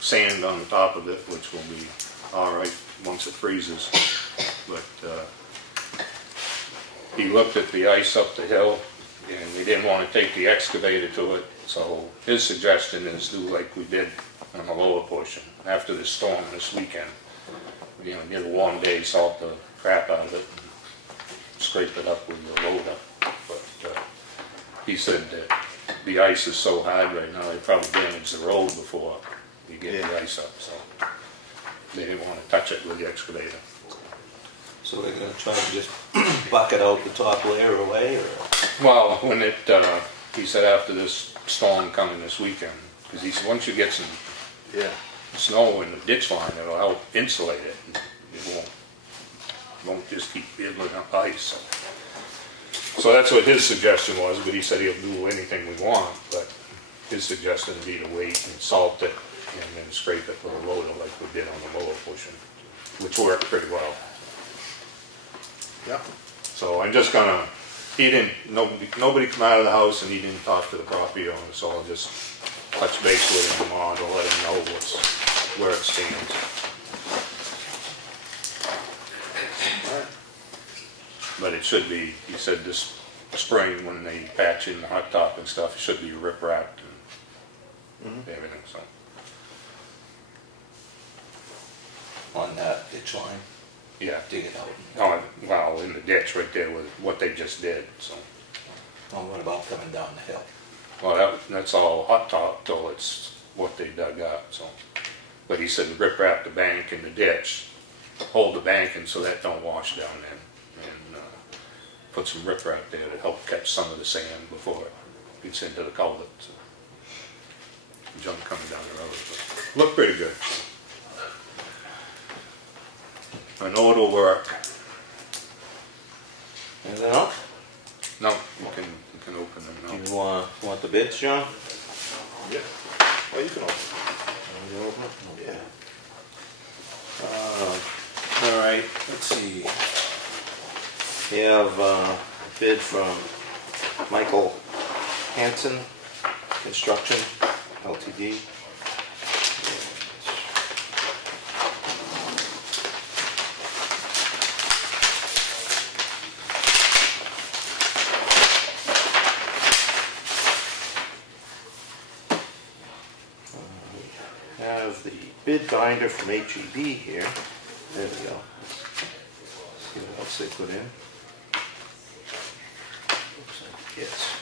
sand on the top of it, which will be all right once it freezes. But he looked at the ice up the hill, and he didn't want to take the excavator to it, so his suggestion is do like we did on the lower portion. After the storm this weekend, get a warm day, salt the crap out of it, and scrape it up with the loader. But he said that the ice is so hard right now, they probably damage the road before you get the ice up, so they didn't want to touch it with the excavator. So they're gonna try to just bucket out the top layer away, or? Well, when it, he said after this storm coming this weekend, because he said once you get some yeah. snow in the ditch line, it'll help insulate it. It won't just keep building up ice. So that's what his suggestion was, but he said he'll do anything we want, but his suggestion would be to wait and salt it and then scrape it with a loader like we did on the lower portion, which worked pretty well. Yeah. So I'm just gonna, nobody come out of the house and he didn't talk to the property owner, so I'll just touch base with him tomorrow to let him know where it stands. But it should be, he said this spring when they patch in the hot top and stuff, it should be rip wrapped and everything, so. On that ditch line, Yeah. dig it out. Oh, well, in the ditch right there with what they just did, so. Oh, what about coming down the hill? Well, that's all hot top till it's what they dug up, so. But he said rip wrap the bank in the ditch, hold the bank in so that don't wash down in, and put some rip wrap there to help catch some of the sand before it gets into the culvert. So. Junk coming down the road, but looked pretty good. I know it'll work. Anything else? No, you can open them now. You want the bids, John? Yeah. Oh, you can open You open it? it. Yeah. All right, let's see. We have a bid from Michael Hanson Construction, Ltd. Have the bid binder from HEB here. There we go. See what else they put in. Looks like it's.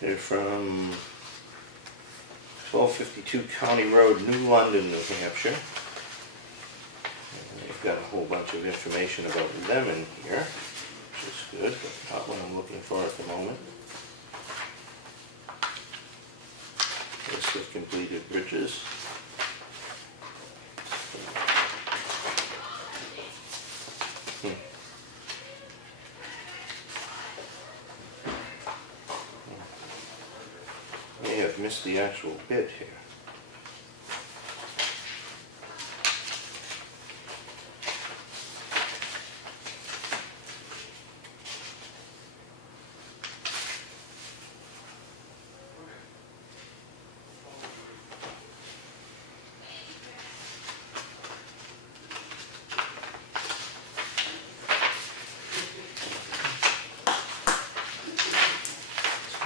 They're from 1252 County Road, New London, New Hampshire. And they've got a whole bunch of information about them in here, which is good, but not what I'm looking for at the moment. List of completed bridges. May have missed the actual bid here.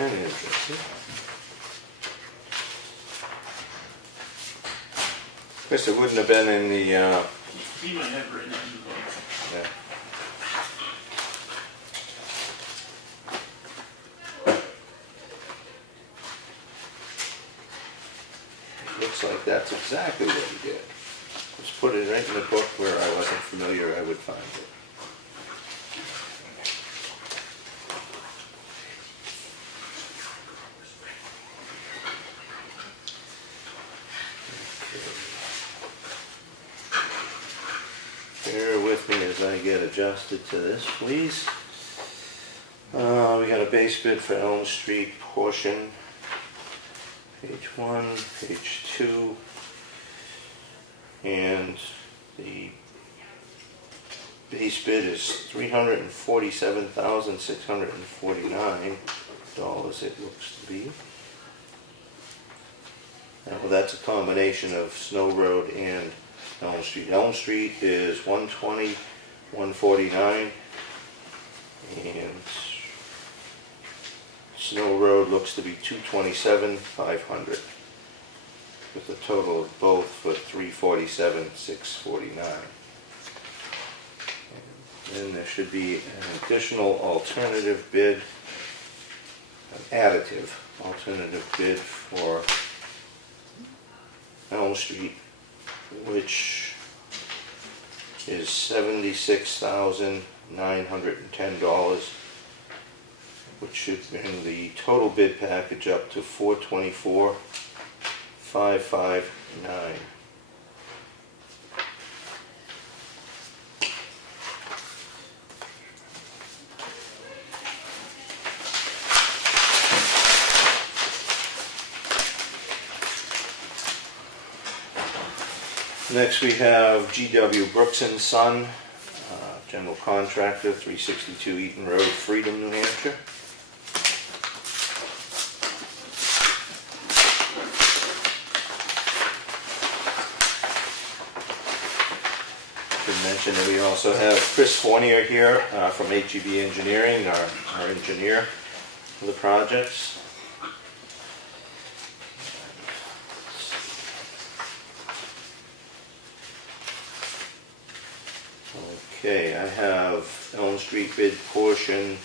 kind of interesting. Guess it wouldn't have been in the, See my head right now. yeah. Looks like that's exactly what he did. Just put it right in the book where I wasn't familiar, I would find it. Bear with me as I get adjusted to this, please. We got a base bid for Elm Street portion. Page 1, page 2, and the base bid is $347,649, it looks to be. Now, that's a combination of Snow Road and Elm Street. Elm Street is $120, $149, and Snow Road looks to be $227, $500, with a total of both for $347, $649. And then there should be an additional alternative bid, an additive alternative bid for Elm Street, which is $76,910, which should bring the total bid package up to $424,559. Next we have G.W. Brooks & Son, general contractor, 362 Eaton Road, Freedom, New Hampshire. Should mention that we also have Chris Fournier here from HEB Engineering, our engineer for the projects. Okay, I have Elm Street bid portion.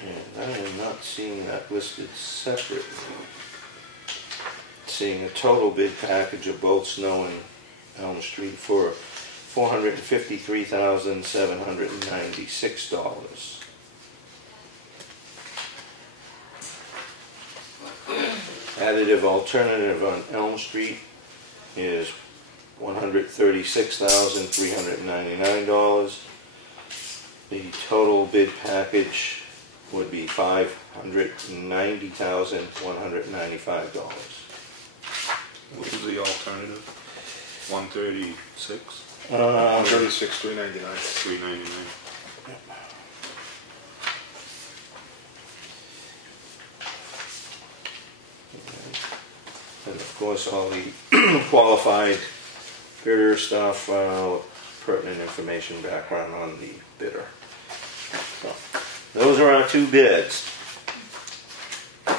And I am not seeing that listed separately. Seeing a total bid package of both Snow and Elm Street for $453,796. Additive alternative on Elm Street is $136,399. The total bid package would be $590,195. What was the alternative? 136? 136, $399. 399. And of course, all the qualified bidder stuff, pertinent information background on the bidder. So, those are our two bids. I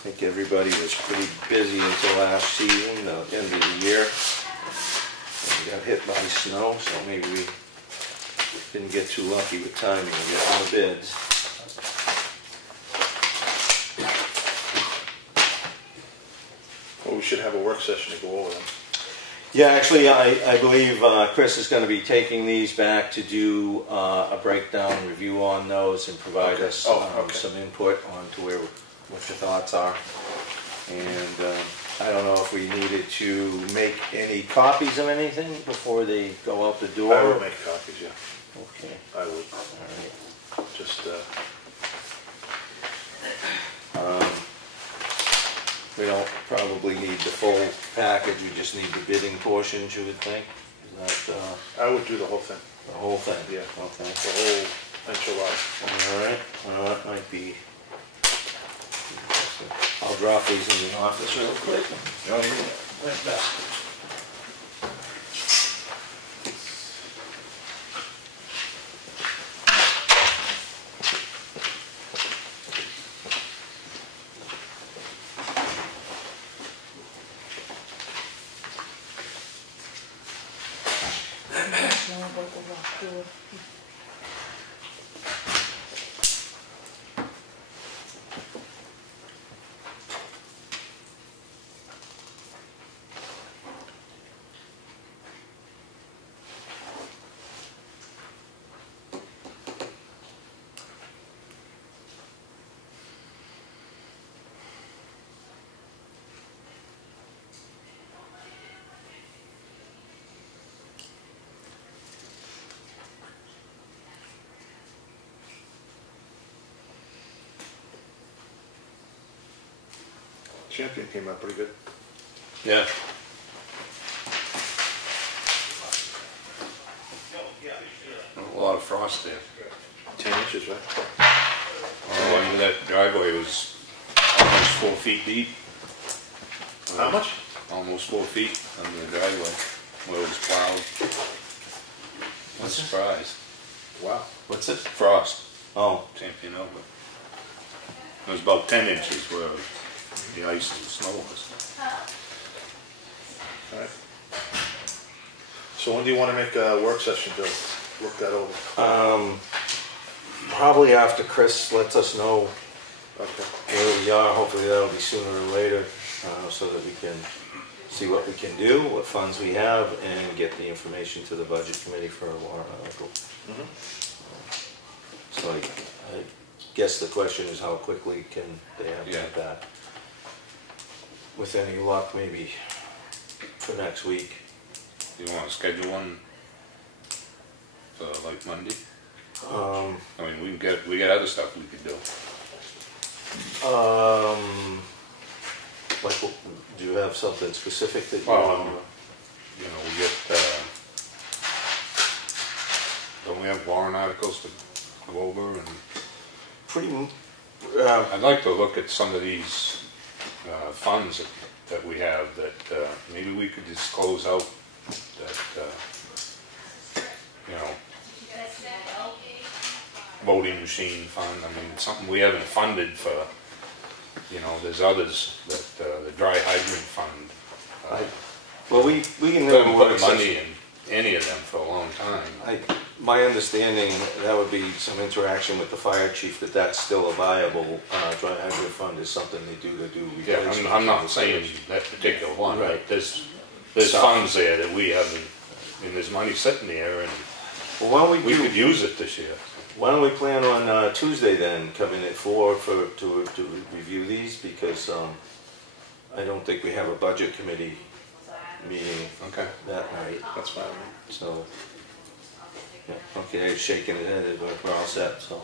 think everybody was pretty busy until last season, the end of the year. And we got hit by snow, so maybe we didn't get too lucky with timing and get more bids. Well, we should have a work session to go over them. Yeah, actually, I believe Chris is going to be taking these back to do a breakdown review on those and provide us some input on to what your thoughts are. And I don't know if we needed to make any copies of anything before they go out the door. I would make copies, yeah. Okay. I would. All right. Just, we don't probably need the full package, we just need the bidding portions, you would think? Is that I would do the whole thing. the whole thing? Yeah. Okay. The whole enchilada. All right, well, that might be, I'll drop these in the office real quick. Like that. Champion came out pretty good. Yeah. A lot of frost there. 10 inches, right? Under that driveway was almost 4 feet deep. How much? Almost 4 feet under the driveway where it was plowed. I'm surprised. Wow. What's it? Frost. Oh, Champion over. It was about 10 inches where the ice and the snow was. All right. So when do you want to make a work session, Bill? Look that over. probably after Chris lets us know Okay. where we are. Hopefully that'll be sooner or later, so that we can see what we can do, what funds we have, and get the information to the budget committee for a warrant article. So I guess the question is how quickly can they have that? With any luck, maybe for next week. You want to schedule one for like Monday? I mean, we got other stuff we could do. Like, do you have something specific that you Well, want? you know, we get, don't we have warrant articles to go over? And I'd like to look at some of these funds that we have that maybe we could just close out that, you know, voting machine fund. I mean, it's something we haven't funded for, you know, there's others that, the dry hydrant fund. Well, we can We never haven't work put money session. in any of them for a long time. My understanding, that would be some interaction with the fire chief, that that's still a viable dry hydrant fund is something they do to do Yeah, replacement. I'm not saying that particular one, Right. but there's funds there that we haven't, and there's money sitting there, and Well, why don't we could use it this year. Why don't we plan on Tuesday then, coming at 4 to review these, because I don't think we have a budget committee meeting Okay. that night, That's fine. so. Yeah, okay, he's shaking his head, we're all set, so.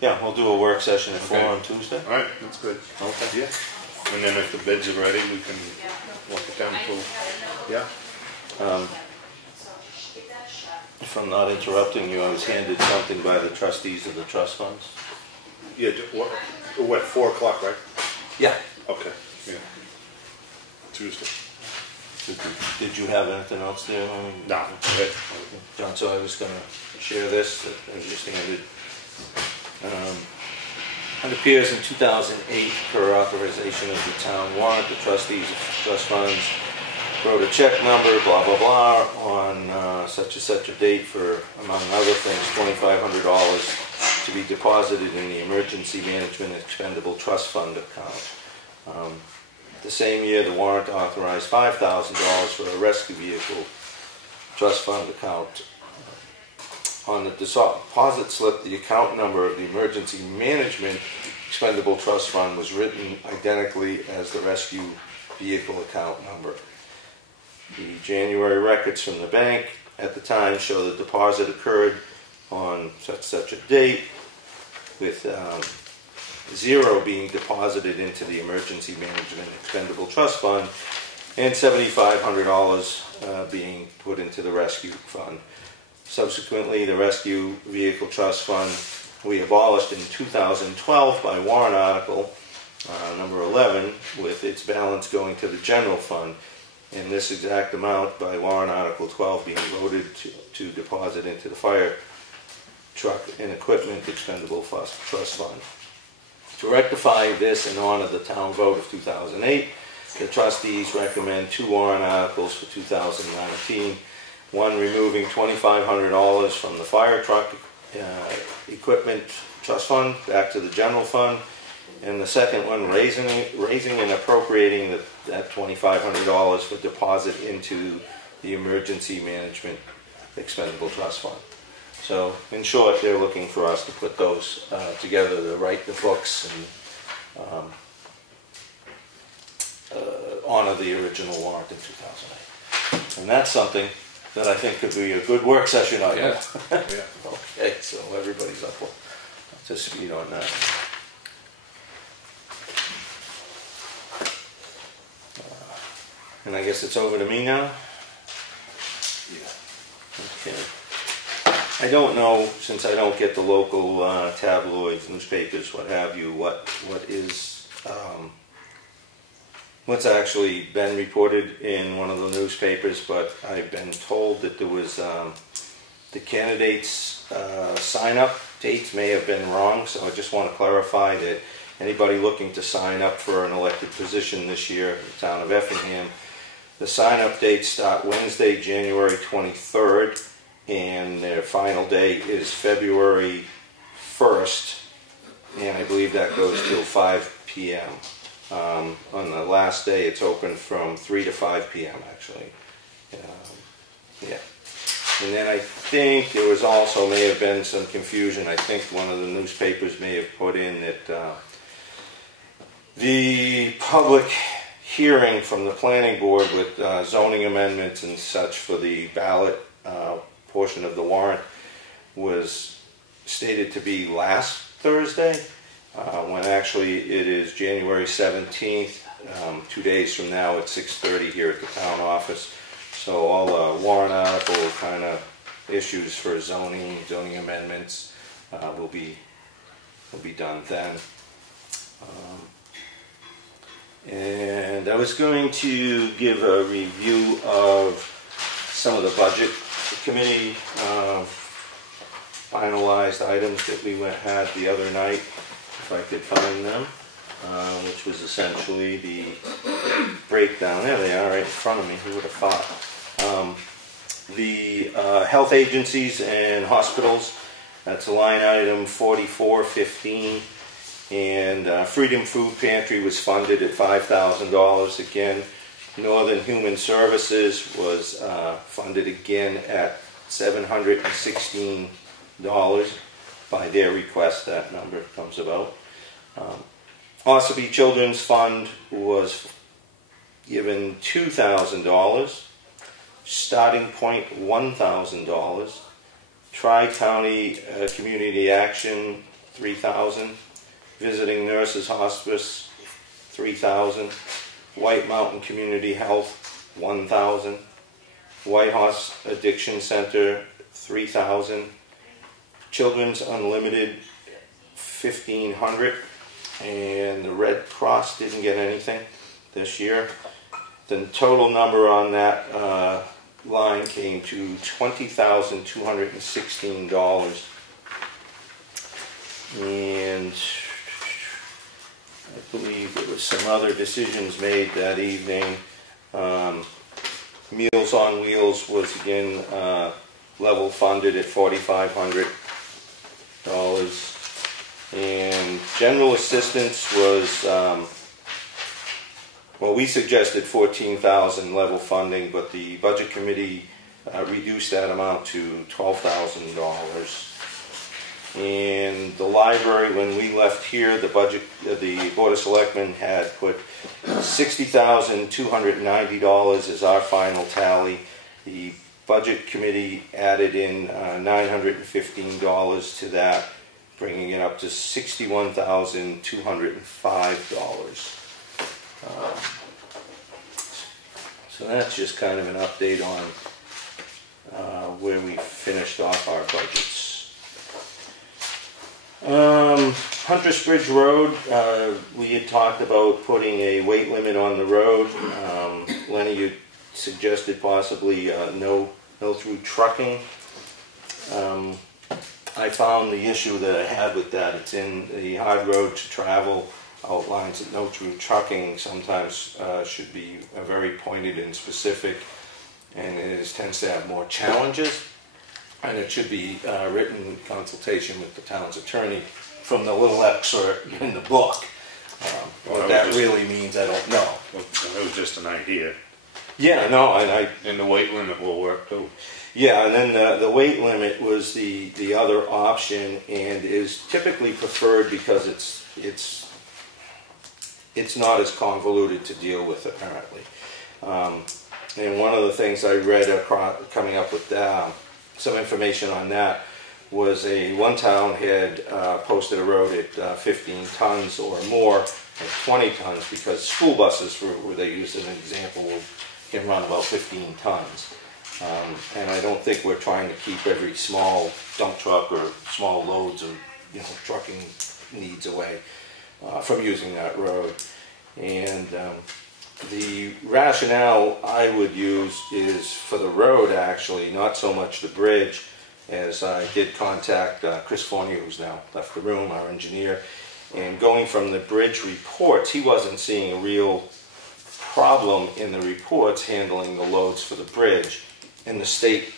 Yeah, we'll do a work session at 4 Okay. on Tuesday. All right, that's good. Okay. Yeah. And then if the bids are ready, we can look at them too. Yeah. If I'm not interrupting you, I was handed something by the trustees of the trust funds. Yeah. What? 4 o'clock, right? Yeah. Okay. Yeah. Tuesday. Did you have anything else there? No, good. John, so I was going to share this, as you standard. It appears in 2008, per authorization of the town warrant, the trustees of trust funds wrote a check number, blah, blah, blah, on such and such a date for, among other things, $2,500 to be deposited in the Emergency Management Expendable Trust Fund account. The same year, the warrant authorized $5,000 for a rescue vehicle trust fund account. On the deposit slip, the account number of the Emergency Management Expendable Trust Fund was written identically as the rescue vehicle account number. The January records from the bank at the time show the deposit occurred on such a date, with $0 being deposited into the Emergency Management Expendable Trust Fund and $7,500 being put into the rescue fund. Subsequently, the Rescue Vehicle Trust Fund we abolished in 2012 by warrant article number 11, with its balance going to the general fund. in this exact amount by warrant article 12 being voted to deposit into the fire truck and equipment expendable trust fund. To rectify this and honor the town vote of 2008, the trustees recommend 2 warrant articles for 2019. One removing $2,500 from the fire truck equipment trust fund back to the general fund, and the second one raising and appropriating that $2,500 for deposit into the emergency management expendable trust fund. So in short, they're looking for us to put those together to write the books and honor the original warrant in 2008. And that's something that I think could be a good work session item. Yeah. Yeah. Okay, so everybody's up to speed on that. And I guess it's over to me now? Yeah. Okay. I don't know, since I don't get the local tabloids, newspapers, what have you, what's actually been reported in one of the newspapers, but I've been told that there was the candidates' sign-up dates may have been wrong, so I just want to clarify that anybody looking to sign up for an elected position this year in the town of Effingham, the sign-up dates start Wednesday, January 23rd, and their final day is February 1st, and I believe that goes till 5 p.m. On the last day, it's open from 3 to 5 p.m. actually. Yeah. And then I think there was also may have been some confusion. I think one of the newspapers may have put in that the public hearing from the planning board with zoning amendments and such for the ballot portion of the warrant was stated to be last Thursday, when actually it is January 17th, 2 days from now at 6:30 here at the town office. So all warrant article kind of issues for zoning amendments will be done then. And I was going to give a review of some of the budget committee finalized items that we had the other night, if I could find them, which was essentially the breakdown. There they are right in front of me, who would have thought. The health agencies and hospitals, that's line item 4415. And Freedom Food Pantry was funded at $5,000 again. Northern Human Services was funded again at $716 by their request. That number comes about. Espie Children's Fund was given $2,000. Starting Point $1,000. Tri-County Community Action $3,000. Visiting Nurses Hospice, $3,000. White Mountain Community Health, $1,000. White Horse Addiction Center, $3,000. Children's Unlimited, $1,500. And the Red Cross didn't get anything this year. The total number on that line came to $20,216. And I believe there was some other decisions made that evening. Meals on Wheels was again level funded at $4,500. And general assistance was, well, we suggested $14,000 level funding, but the budget committee reduced that amount to $12,000. And the library, when we left here, the Board of Selectmen had put $60,290 as our final tally. The budget committee added in $915 to that, bringing it up to $61,205. So that's just kind of an update on where we finished off our budgets. Hunter's Bridge Road, we had talked about putting a weight limit on the road. Lenny, you suggested possibly no through trucking. I found the issue that I had with that, it's in the hard road to travel outlines that no through trucking sometimes should be very pointed and specific, and it tends to have more challenges, and it should be written in consultation with the town's attorney from the little excerpt in the book. What that really means, I don't know. It was just an idea. Yeah, no, And the weight limit will work too. yeah, and then the weight limit was the other option, and is typically preferred because it's not as convoluted to deal with, apparently. And one of the things I read coming up with some information on that was one town had posted a road at 15 tons or more at 20 tons, because school buses, where they used as an example, can run about 15 tons. And I don't think we're trying to keep every small dump truck or small loads of trucking needs away from using that road. And the rationale I would use is for the road, actually, not so much the bridge, as I did contact Chris Fournier, who's now left the room, our engineer, and going from the bridge reports, he wasn't seeing a real problem in the reports handling the loads for the bridge. And the state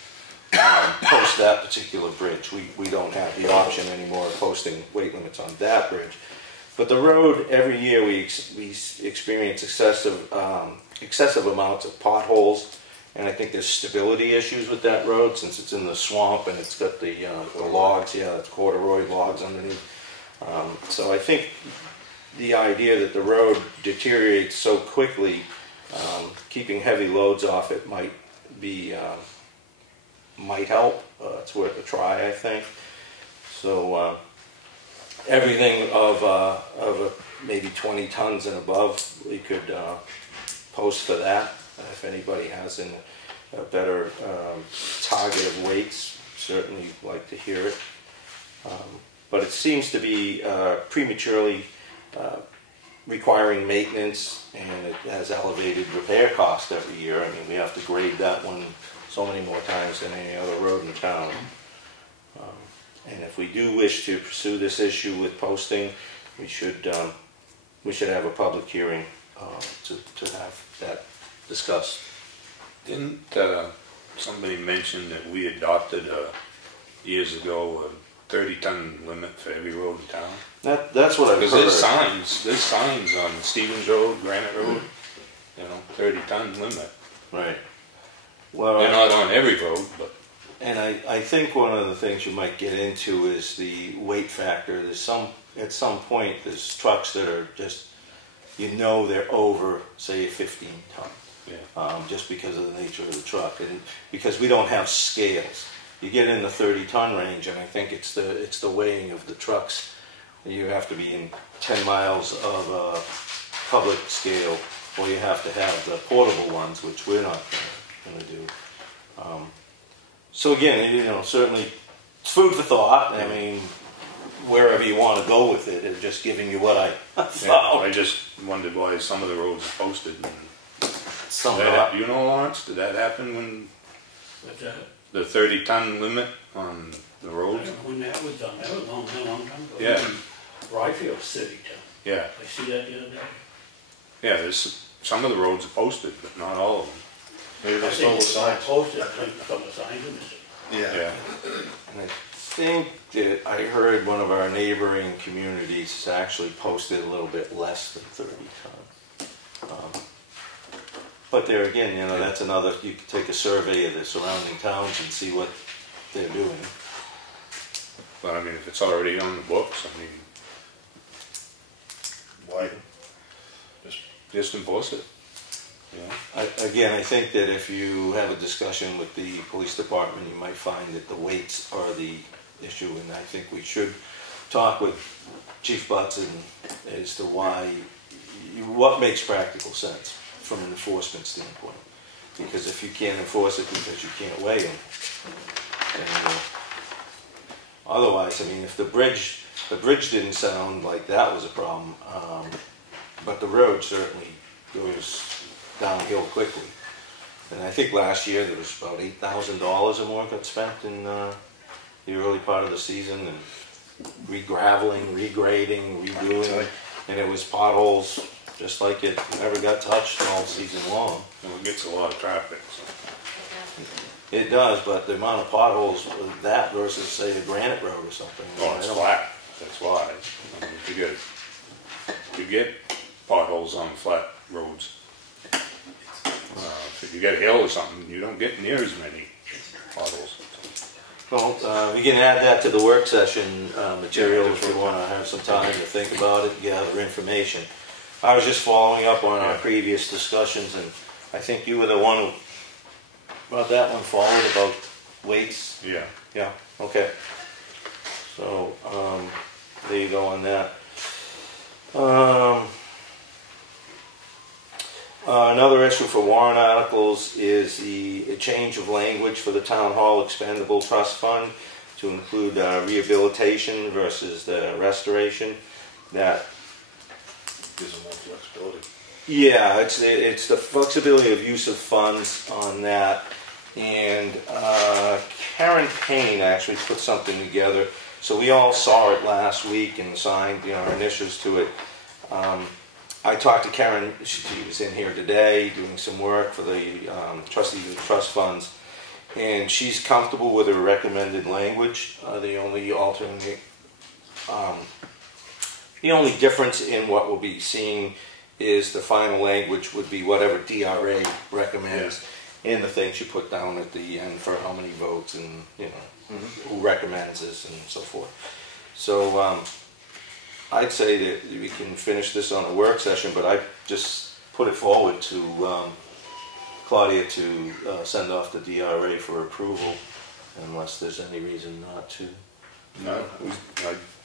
posts that particular bridge. We don't have the option anymore of posting weight limits on that bridge. But the road, every year we experience excessive amounts of potholes, and I think there's stability issues with that road since it's in the swamp and it's got the logs, it's corduroy logs underneath. So I think the idea that the road deteriorates so quickly, keeping heavy loads off it might help. It's worth a try, I think. So everything of maybe 20 tons and above, we could post for that. If anybody has a better target of weights, certainly like to hear it. But it seems to be prematurely requiring maintenance, and it has elevated repair costs every year. I mean, we have to grade that one so many more times than any other road in town. And if we do wish to pursue this issue with posting, we should have a public hearing to have that discussed. Didn't somebody mention that we adopted years ago a 30-ton limit for every road in town? That's what I've heard. Because there's signs on Stevens Road, Granite Road, 30-ton limit. Right. Well, they're not on every road, but. And I think one of the things you might get into is the weight factor. At some point, there's trucks that are just, they're over, say, a 15 ton. Yeah. Just because of the nature of the truck, and because we don't have scales. You get in the 30-ton range, and I think it's the weighing of the trucks. You have to be in 10 miles of public scale, or you have to have the portable ones, which we're not going to do. So again, certainly it's food for thought. I mean, wherever you want to go with it, it's just giving you what I found. I just wondered why some of the roads are posted. Some not. Lawrence, did that happen when the 30-ton limit on the roads? I don't know when that was done. That was a long time ago. Yeah. Ryfield City too. Yeah. I see that the other day. Yeah, there's some of the roads are posted, but not all of them. Maybe they stole the signs. Posted, some of the signs in the city. Yeah. And I think that I heard one of our neighboring communities has actually posted a little bit less than 30 ton. But there again, that's another, you could take a survey of the surrounding towns and see what they're doing. But I mean, if it's already on the books, I mean, Why? just enforce it. I think that if you have a discussion with the police department, you might find that the weights are the issue, and I think we should talk with Chief Butson as to what makes practical sense from an enforcement standpoint. Because if you can't enforce it because you can't weigh them, then, otherwise, I mean, if the bridge didn't sound like that was a problem, but the road certainly goes downhill quickly. And I think last year there was about $8,000 or more got spent in the early part of the season, and re-graveling, regrading, redoing, and it was potholes just like it never got touched all season long. And it gets a lot of traffic, so. It does, but the amount of potholes with that versus, say, a granite road or something. Oh, it's flat, that's why. I mean, if you get potholes on flat roads. If you get a hill or something, you don't get near as many potholes. Well, we can add that to the work session material if you want to have some time to think about it, gather information. I was just following up on our previous discussions, and I think you were the one who brought that one forward about weights. Yeah. Yeah, okay. So, there you go on that. Another issue for warrant articles is the change of language for the Town Hall Expendable Trust Fund to include rehabilitation versus the restoration. That Gives them more flexibility. yeah, it's the flexibility of use of funds on that. And Karen Payne actually put something together. So we all saw it last week and signed our initials to it. I talked to Karen, she was in here today doing some work for the trustees of the trust funds, and she's comfortable with her recommended language. The only difference in what we'll be seeing is the final language would be whatever DRA recommends, and the things you put down at the end for how many votes and who recommends this and so forth. So I'd say that we can finish this on a work session, but I just put it forward to Claudia to send off the DRA for approval, unless there's any reason not to. No,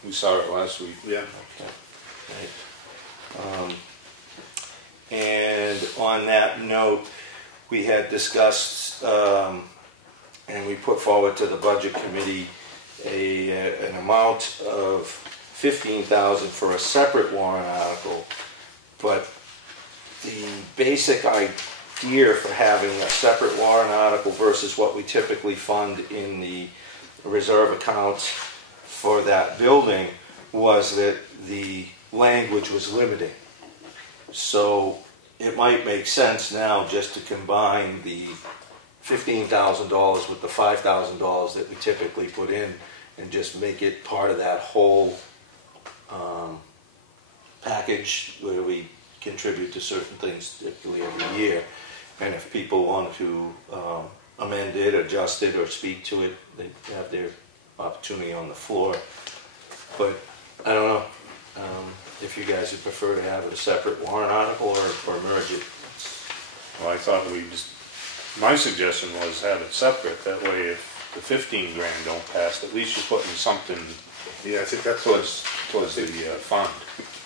we saw it last week. Yeah. Okay. Right. And on that note, we had discussed and we put forward to the budget committee an amount of $15,000 for a separate warrant article, but the basic idea for having a separate warrant article versus what we typically fund in the reserve accounts for that building was that the language was limiting. So it might make sense now just to combine the $15,000 with the $5,000 that we typically put in and just make it part of that whole package where we contribute to certain things typically every year. And if people want to amend it, adjust it, or speak to it, they have their opportunity on the floor. But I don't know if you guys would prefer to have it a separate warrant article or merge it. Well, I thought my suggestion was have it separate. That way, if the 15 grand don't pass, at least you're putting something. Yeah, I think that's towards the fund.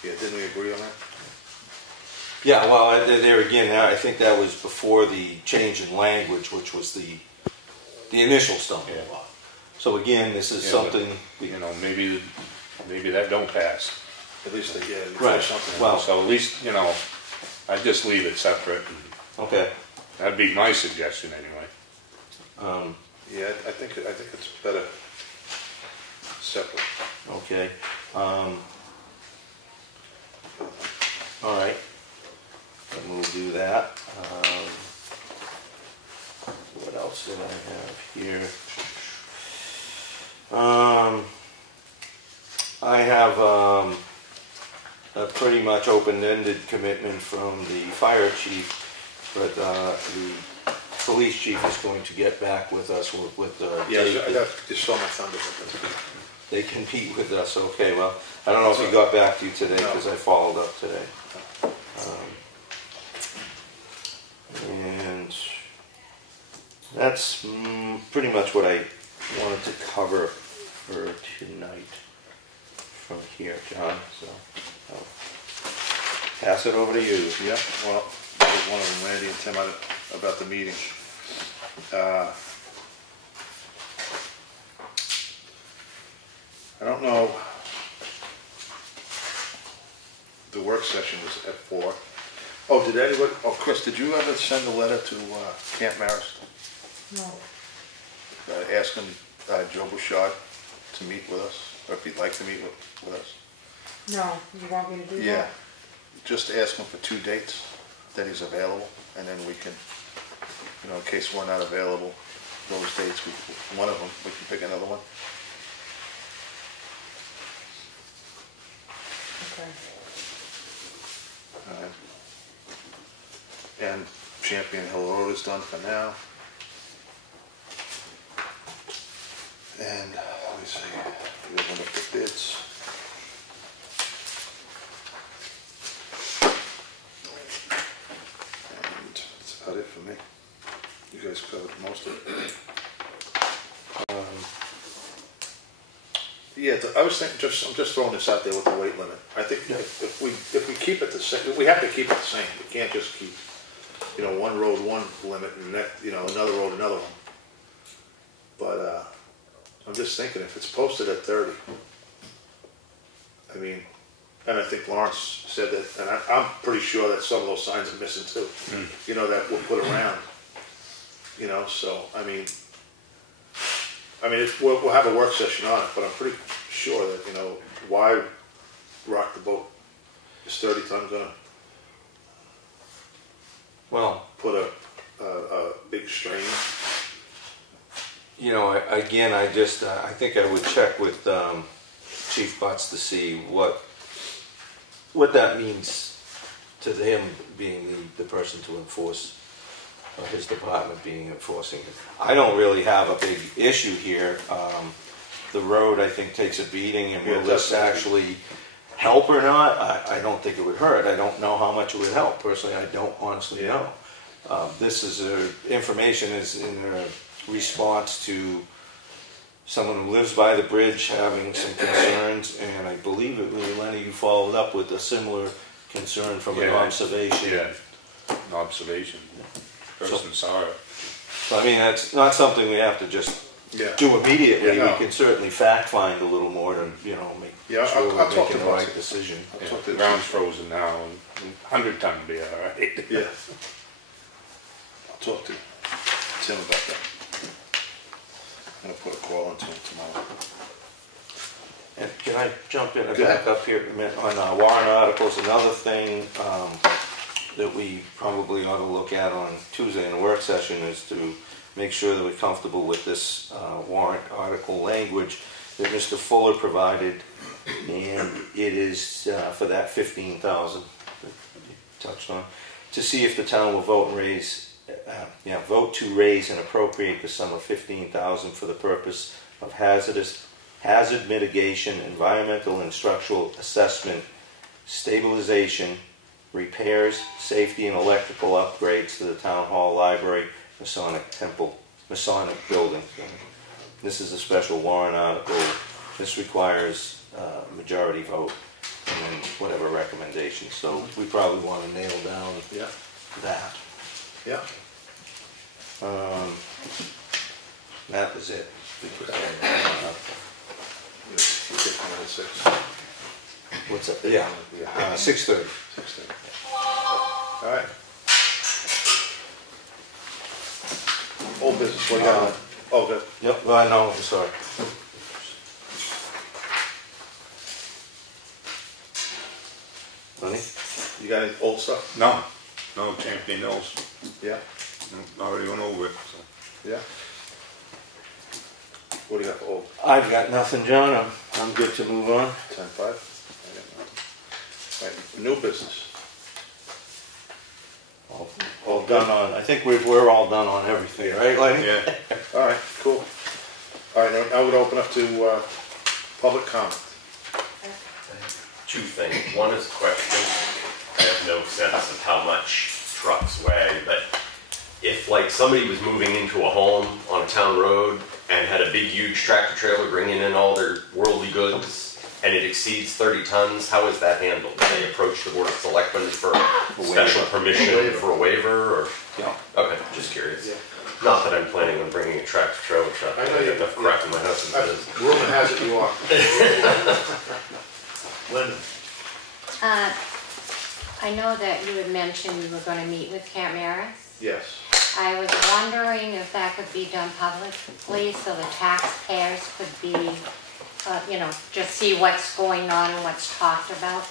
Yeah, didn't we agree on that? Yeah, well, there again, I think that was before the change in language, which was the initial stumbling block. So again, this is something. Maybe that don't pass. At least Right. something. Well, So at least I'd just leave it separate. okay. That'd be my suggestion anyway. Yeah, I think it's better separate. Okay. All right. Then we'll do that. What else did I have here? I have a pretty much open-ended commitment from the fire chief, but the police chief is going to get back with us with Yeah, I just saw my thunder. they compete with us. Okay, well, I don't know if he got back to you today because I followed up today. And that's pretty much what I wanted to cover for tonight from here, John. So I'll pass it over to you. Yeah, well, there's one of them, Randy and Tim, about the meeting. I don't know. The work session was at 4. Oh, did anybody, oh, Chris, did you ever send a letter to Camp Marist? No. Asking Joe Bouchard to meet with us, or if he'd like to meet with us? No, you want me to do that? Yeah, just ask him for 2 dates that he's available, and then we can, you know, in case we're not available, those dates, one of them, we can pick another one. Okay. And Champion Hill Road is done for now. And let me see, we open up the bids. And that's about it for me. You guys covered most of it. Yeah, I was thinking, I'm just throwing this out there with the weight limit. I think if we keep it the same, we have to keep it the same. We can't just keep, you know, one road one limit and you know, another road another one. But I'm just thinking, if it's posted at 30, I mean, and I think Lawrence said that, and I'm pretty sure that some of those signs are missing too. You know, that we'll put around. You know, so I mean, we'll have a work session on it, but I'm pretty sure that, you know, why rock the boat? Is 30 ton gonna put a big strain? You know, again, I think I would check with Chief Butts to see what that means to him being the person to enforce, or his department being enforcing it. I don't really have a big issue here. The road, I think, takes a beating, and will this actually help or not? I don't think it would hurt. I don't know how much it would help. Personally, I don't honestly know. This is information is in a response to someone who lives by the bridge having some concerns, and I believe it was Lenny, you followed up with a similar concern from an observation. Yeah, an observation. Person saw it. So I mean, that's not something we have to just do immediately. We can certainly fact find a little more to, you know, make sure we're making the right decision. The ground's frozen now, and 100 ton would be all right. Yeah. I'll talk to Tim about that. I'm gonna put a call into him tomorrow. And can I jump in and back up here on warrant articles? Another thing that we probably ought to look at on Tuesday in a work session is to make sure that we're comfortable with this warrant article language that Mr. Fuller provided, and it is for that 15,000 that you touched on, to see if the town will vote to raise and appropriate the sum of 15,000 for the purpose of hazard mitigation, environmental and structural assessment, stabilization, repairs, safety, and electrical upgrades to the town hall, library, Masonic building. This is a special warrant article. This requires a majority vote and then whatever recommendation. So we probably want to nail down that. Yeah. That was it. What's up? Yeah. 6:30. 6:30. All right. Old business, what do you got? Oh, good. Yep, well, no, I'm sorry. Honey? You got any old stuff? No Champion Hills. Yeah. Already went over it. So. Yeah. What do you got for old? I've got nothing, John. I'm good to move on. 10-5? I got nothing. All right, new business. All done on, I think we're all done on everything, right, Lenny? Yeah. All right, cool. All right, now we're going to open up to public comment. 2 things. One is a question. I have no sense of how much trucks weigh, but if like somebody was moving into a home on a town road and had a big huge tractor trailer bringing in all their worldly goods and it exceeds 30 tons, how is that handled? Do they approach the Board of Selectmen for special permission for a waiver? Or? Yeah. Okay, just curious. Yeah. Not that I'm planning on bringing a tractor trailer truck. I know you have enough crap in my house as it is. Rumor has it you are. I I know that you had mentioned you were going to meet with Camp Maris. Yes. I was wondering if that could be done publicly so the taxpayers could be, you know, just see what's going on and what's talked about.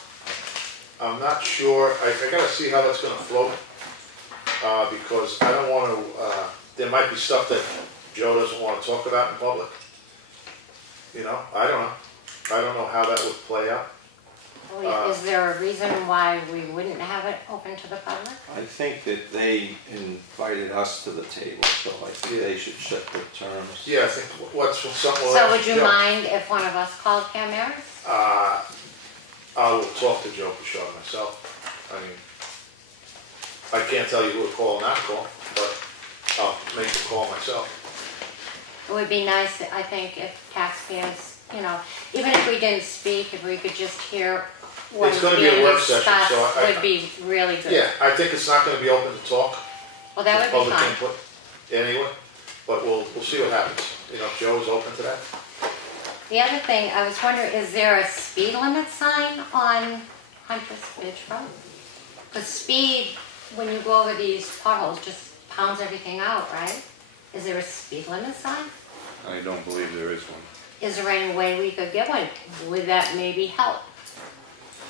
I'm not sure, I gotta see how that's gonna flow, because I don't wanna, there might be stuff that Joe doesn't wanna talk about in public. You know, I don't know. I don't know how that would play out. Is there a reason why we wouldn't have it open to the public? I think that they invited us to the table, so I think they should set the terms. Yeah, I think what's something. So would you mind if one of us called Camp Maris? I will talk to Joe for sure myself. I mean, I can't tell you who to call or not call, but I'll make the call myself. It would be nice, I think, if taxpayers, you know, even if we didn't speak, if we could just hear what's It's gonna be a being work session, discussed, so I- would be really good. Yeah, I think it's not gonna be open to talk. Well, that would be Public fine. input anyway, but we'll see what happens. You know, if Joe's open to that. The other thing, I was wondering, is there a speed limit sign on Hunter's Ridge Road? Because speed, when you go over these potholes, just pounds everything out, right? Is there a speed limit sign? I don't believe there is one. Is there any way we could get one? Would that maybe help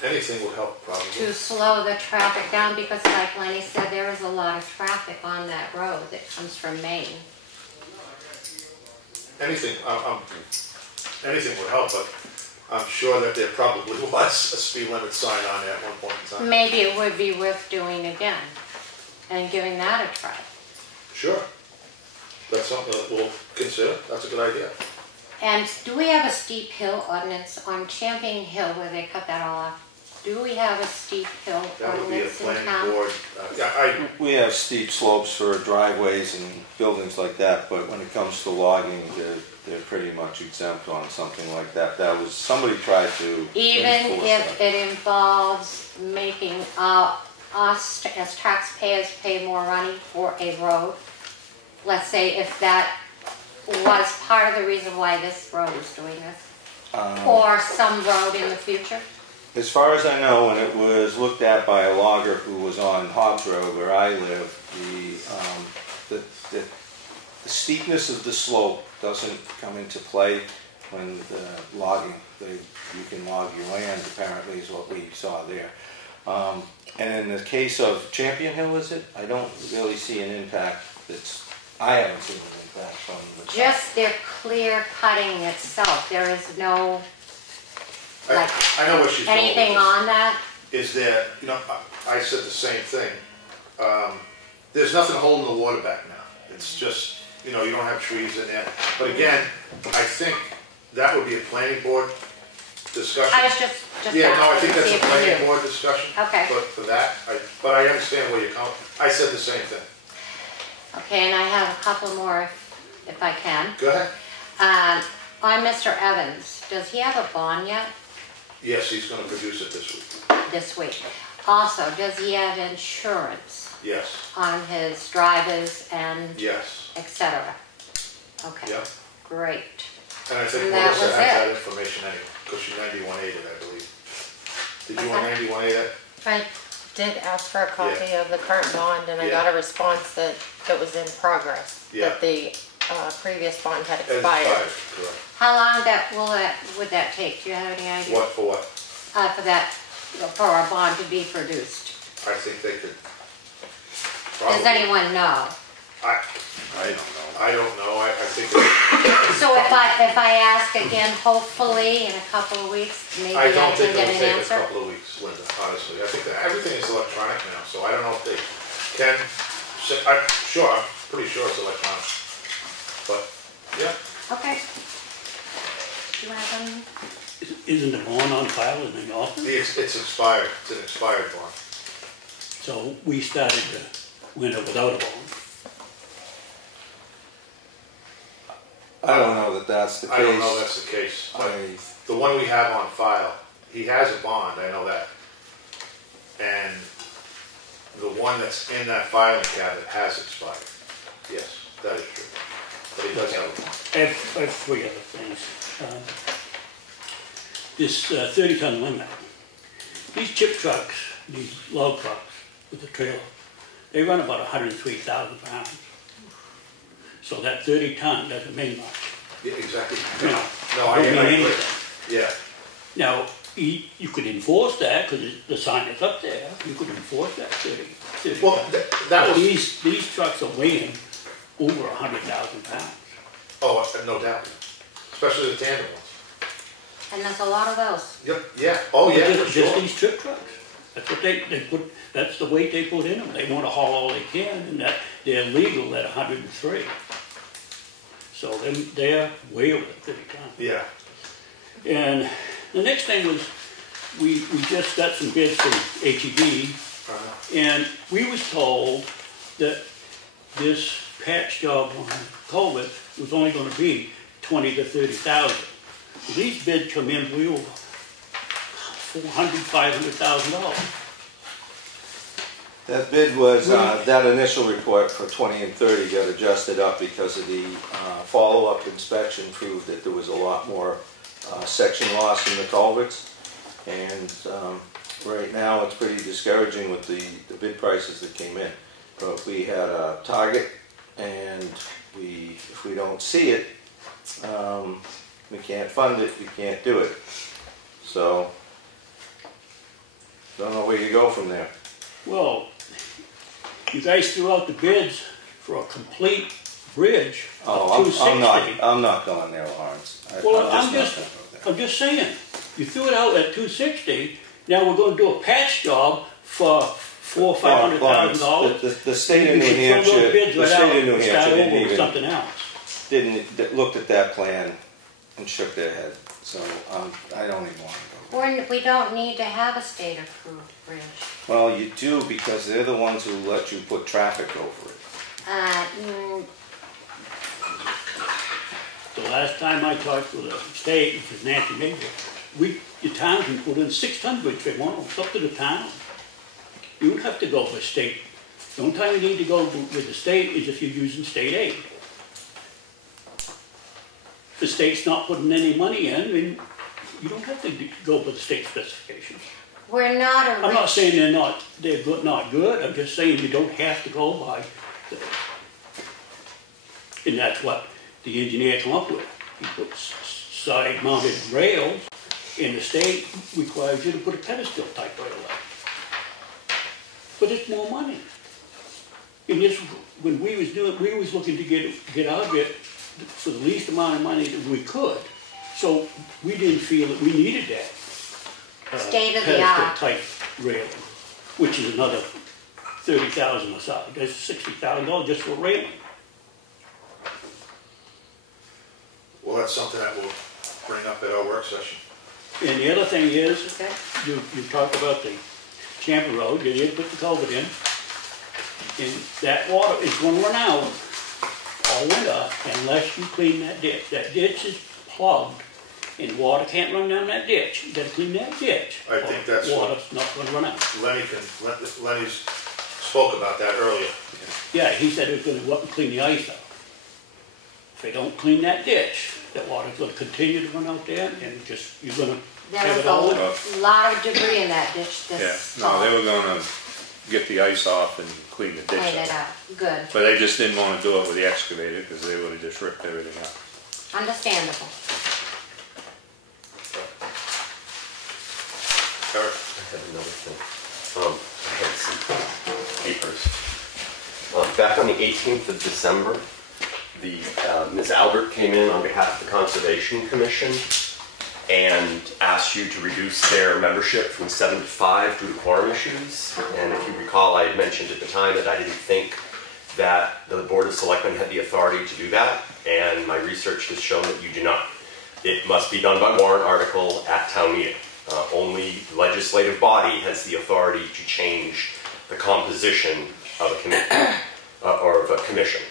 Anything would help, probably. to slow the traffic down? Because like Lenny said, there is a lot of traffic on that road that comes from Maine. Anything, anything would help, but I'm sure that there probably was a speed limit sign on there at one point in time. Maybe it would be worth doing again and giving that a try. Sure. That's something that we'll consider. That's a good idea. And do we have a steep hill ordinance on Champion Hill where they cut that all off? Do we have a steep hill That would be a ordinance in planning town? board. We have steep slopes for driveways and buildings like that, but when it comes to logging, they're pretty much exempt on something like that. That was, somebody tried to Even enforce if that. it involves making us as taxpayers pay more money for a road? Let's say if that was part of the reason why this road is doing this, or some road in the future? As far as I know, when it was looked at by a logger who was on Hobbs Road where I live, the steepness of the slope doesn't come into play when the logging. You can log your land, apparently, is what we saw there. And in the case of Champion Hill, is it? I don't really see an impact I haven't seen an impact from the... Just their clear cutting itself, there is no, like, I know what she's doing. anything on that? Is that, you know, I said the same thing. There's nothing holding the water back now. It's just, you know, you don't have trees in there. But again, I think that would be a planning board discussion. I was just Yeah, no, I asking think to that's see a if you planning knew. board discussion. Okay. But for that, but I understand where you're coming. I said the same thing. Okay, and I have a couple more if I can. Go ahead. On Mr. Evans, does he have a bond yet Yes, he's going to produce it this week. this week? Also, does he have insurance Yes, on his drivers and yes. et cetera? Okay, Yep. great. And I think And that Melissa was has that it. information anyway, because she 91'd it, I believe. Did you What's want that? 91'd it? I did ask for a copy of the current bond, and I Yeah. got a response that it was in progress, Yeah. that the previous bond had It's expired. correct. How long would that take? Do you have any idea? What, for what? For a bond to be produced? I think they could. Does probably- anyone know? I don't know, I think. that- So if I ask again, hopefully in a couple of weeks, maybe I I don't can think get it'll an take a answer? couple of weeks, Linda, honestly. I think that everything is electronic now, so I don't know if they can, I'm pretty sure it's electronic. But, yeah, Okay. Do you have any? Isn't the bond on file in the office? it's expired, it's an expired bond. So we started the winter without a bond. I don't know that that's the case. I don't know that's the case, but the one we have on file, he has a bond, I know that. And the one that's in that filing cabinet has expired. Yes, that is true. But he does have a bond. I have three other things. This 30-ton limit. These chip trucks these log trucks with the trailer, they run about 103,000 pounds. So that 30 ton doesn't mean much. Yeah, exactly. You know, No, I don't mean agree. anything. Yeah. Now, you could enforce that because the sign is up there. You could enforce that 30 Well, tons. that But was, these trucks are weighing over 100,000 pounds. oh, no doubt. Especially the tandem ones. And there's a lot of those. Yep, yeah, oh, yeah, for Just sure. these trip trucks. That's what they put, that's the weight they put in them. They want to haul all they can, and that they're legal at 103. So they're way over 30 tons. Yeah. And the next thing was, we just got some bids from HEB, and we was told that this patch job on culvert was only going to be 20 to 30,000. These bids come in way over $400,000, $500,000. That bid was, that initial report for 20 and 30 got adjusted up because of the follow-up inspection proved that there was a lot more section loss in the culverts. And right now it's pretty discouraging with the bid prices that came in. But we had a target, and if we don't see it, we can't fund it, we can't do it. So, don't know where you go from there. Well, you guys threw out the bids for a complete bridge of 260. I'm not going there, Lawrence. Well, not gonna go there. I'm just saying, you threw it out at 260. Now we're going to do a patch job for $400,000 or $500,000. The state of New Hampshire, Something else. looked at that plan and shook their head. So I don't even want to go. We don't need to have a state-approved bridge. Well, you do, because they're the ones who let you put traffic over it. The last time I talked with the state, which is Nancy Major, your town can put in 600 bridge if they want. It's up to the town. You don't have to go with state. The only time you need to go with the state is if you're using state aid. If the state's not putting any money in, then you don't have to go with the state specifications. We're not a I'm not saying they're not good. I'm just saying you don't have to go by. And that's what the engineer come up with. He puts side-mounted rails, and the state requires you to put a pedestal type rail up. But it's more money. And this, when we was looking to get out of it for the least amount of money that we could. So we didn't feel that we needed that state-of-the-art type railing, which is another $30,000 aside. That's $60,000 just for railing. Well, that's something that we'll bring up at our work session. And the other thing is, you talked about the Champion Road. You did put the culvert in, and that water is going to run out all winter unless you clean that ditch. That ditch is plugged, and water can't run down that ditch. You got to clean that ditch. I think that's water's not going to run out. Lenny spoke about that earlier. Yeah, he said it was going to clean the ice out. If they don't clean that ditch, that water's going to continue to run out there, and you're going to There have was it all. a lot of debris in that ditch this Yeah, no, they fall. were gonna get the ice off and clean the ditch Clean it up. up, good, But they just didn't wanna do it with the excavator, because they would've just ripped everything up. understandable. Eric? I have another thing. I had some papers. Back on the 18th of December, Ms. Albert came in on behalf of the Conservation Commission and asked you to reduce their membership from 7 to 5 due to quorum issues. And if you recall, I had mentioned at the time that I didn't think that the Board of Selectmen had the authority to do that, and my research has shown that you do not. It must be done by warrant article at town meeting. Only legislative body has the authority to change the composition of a committee or of a commission.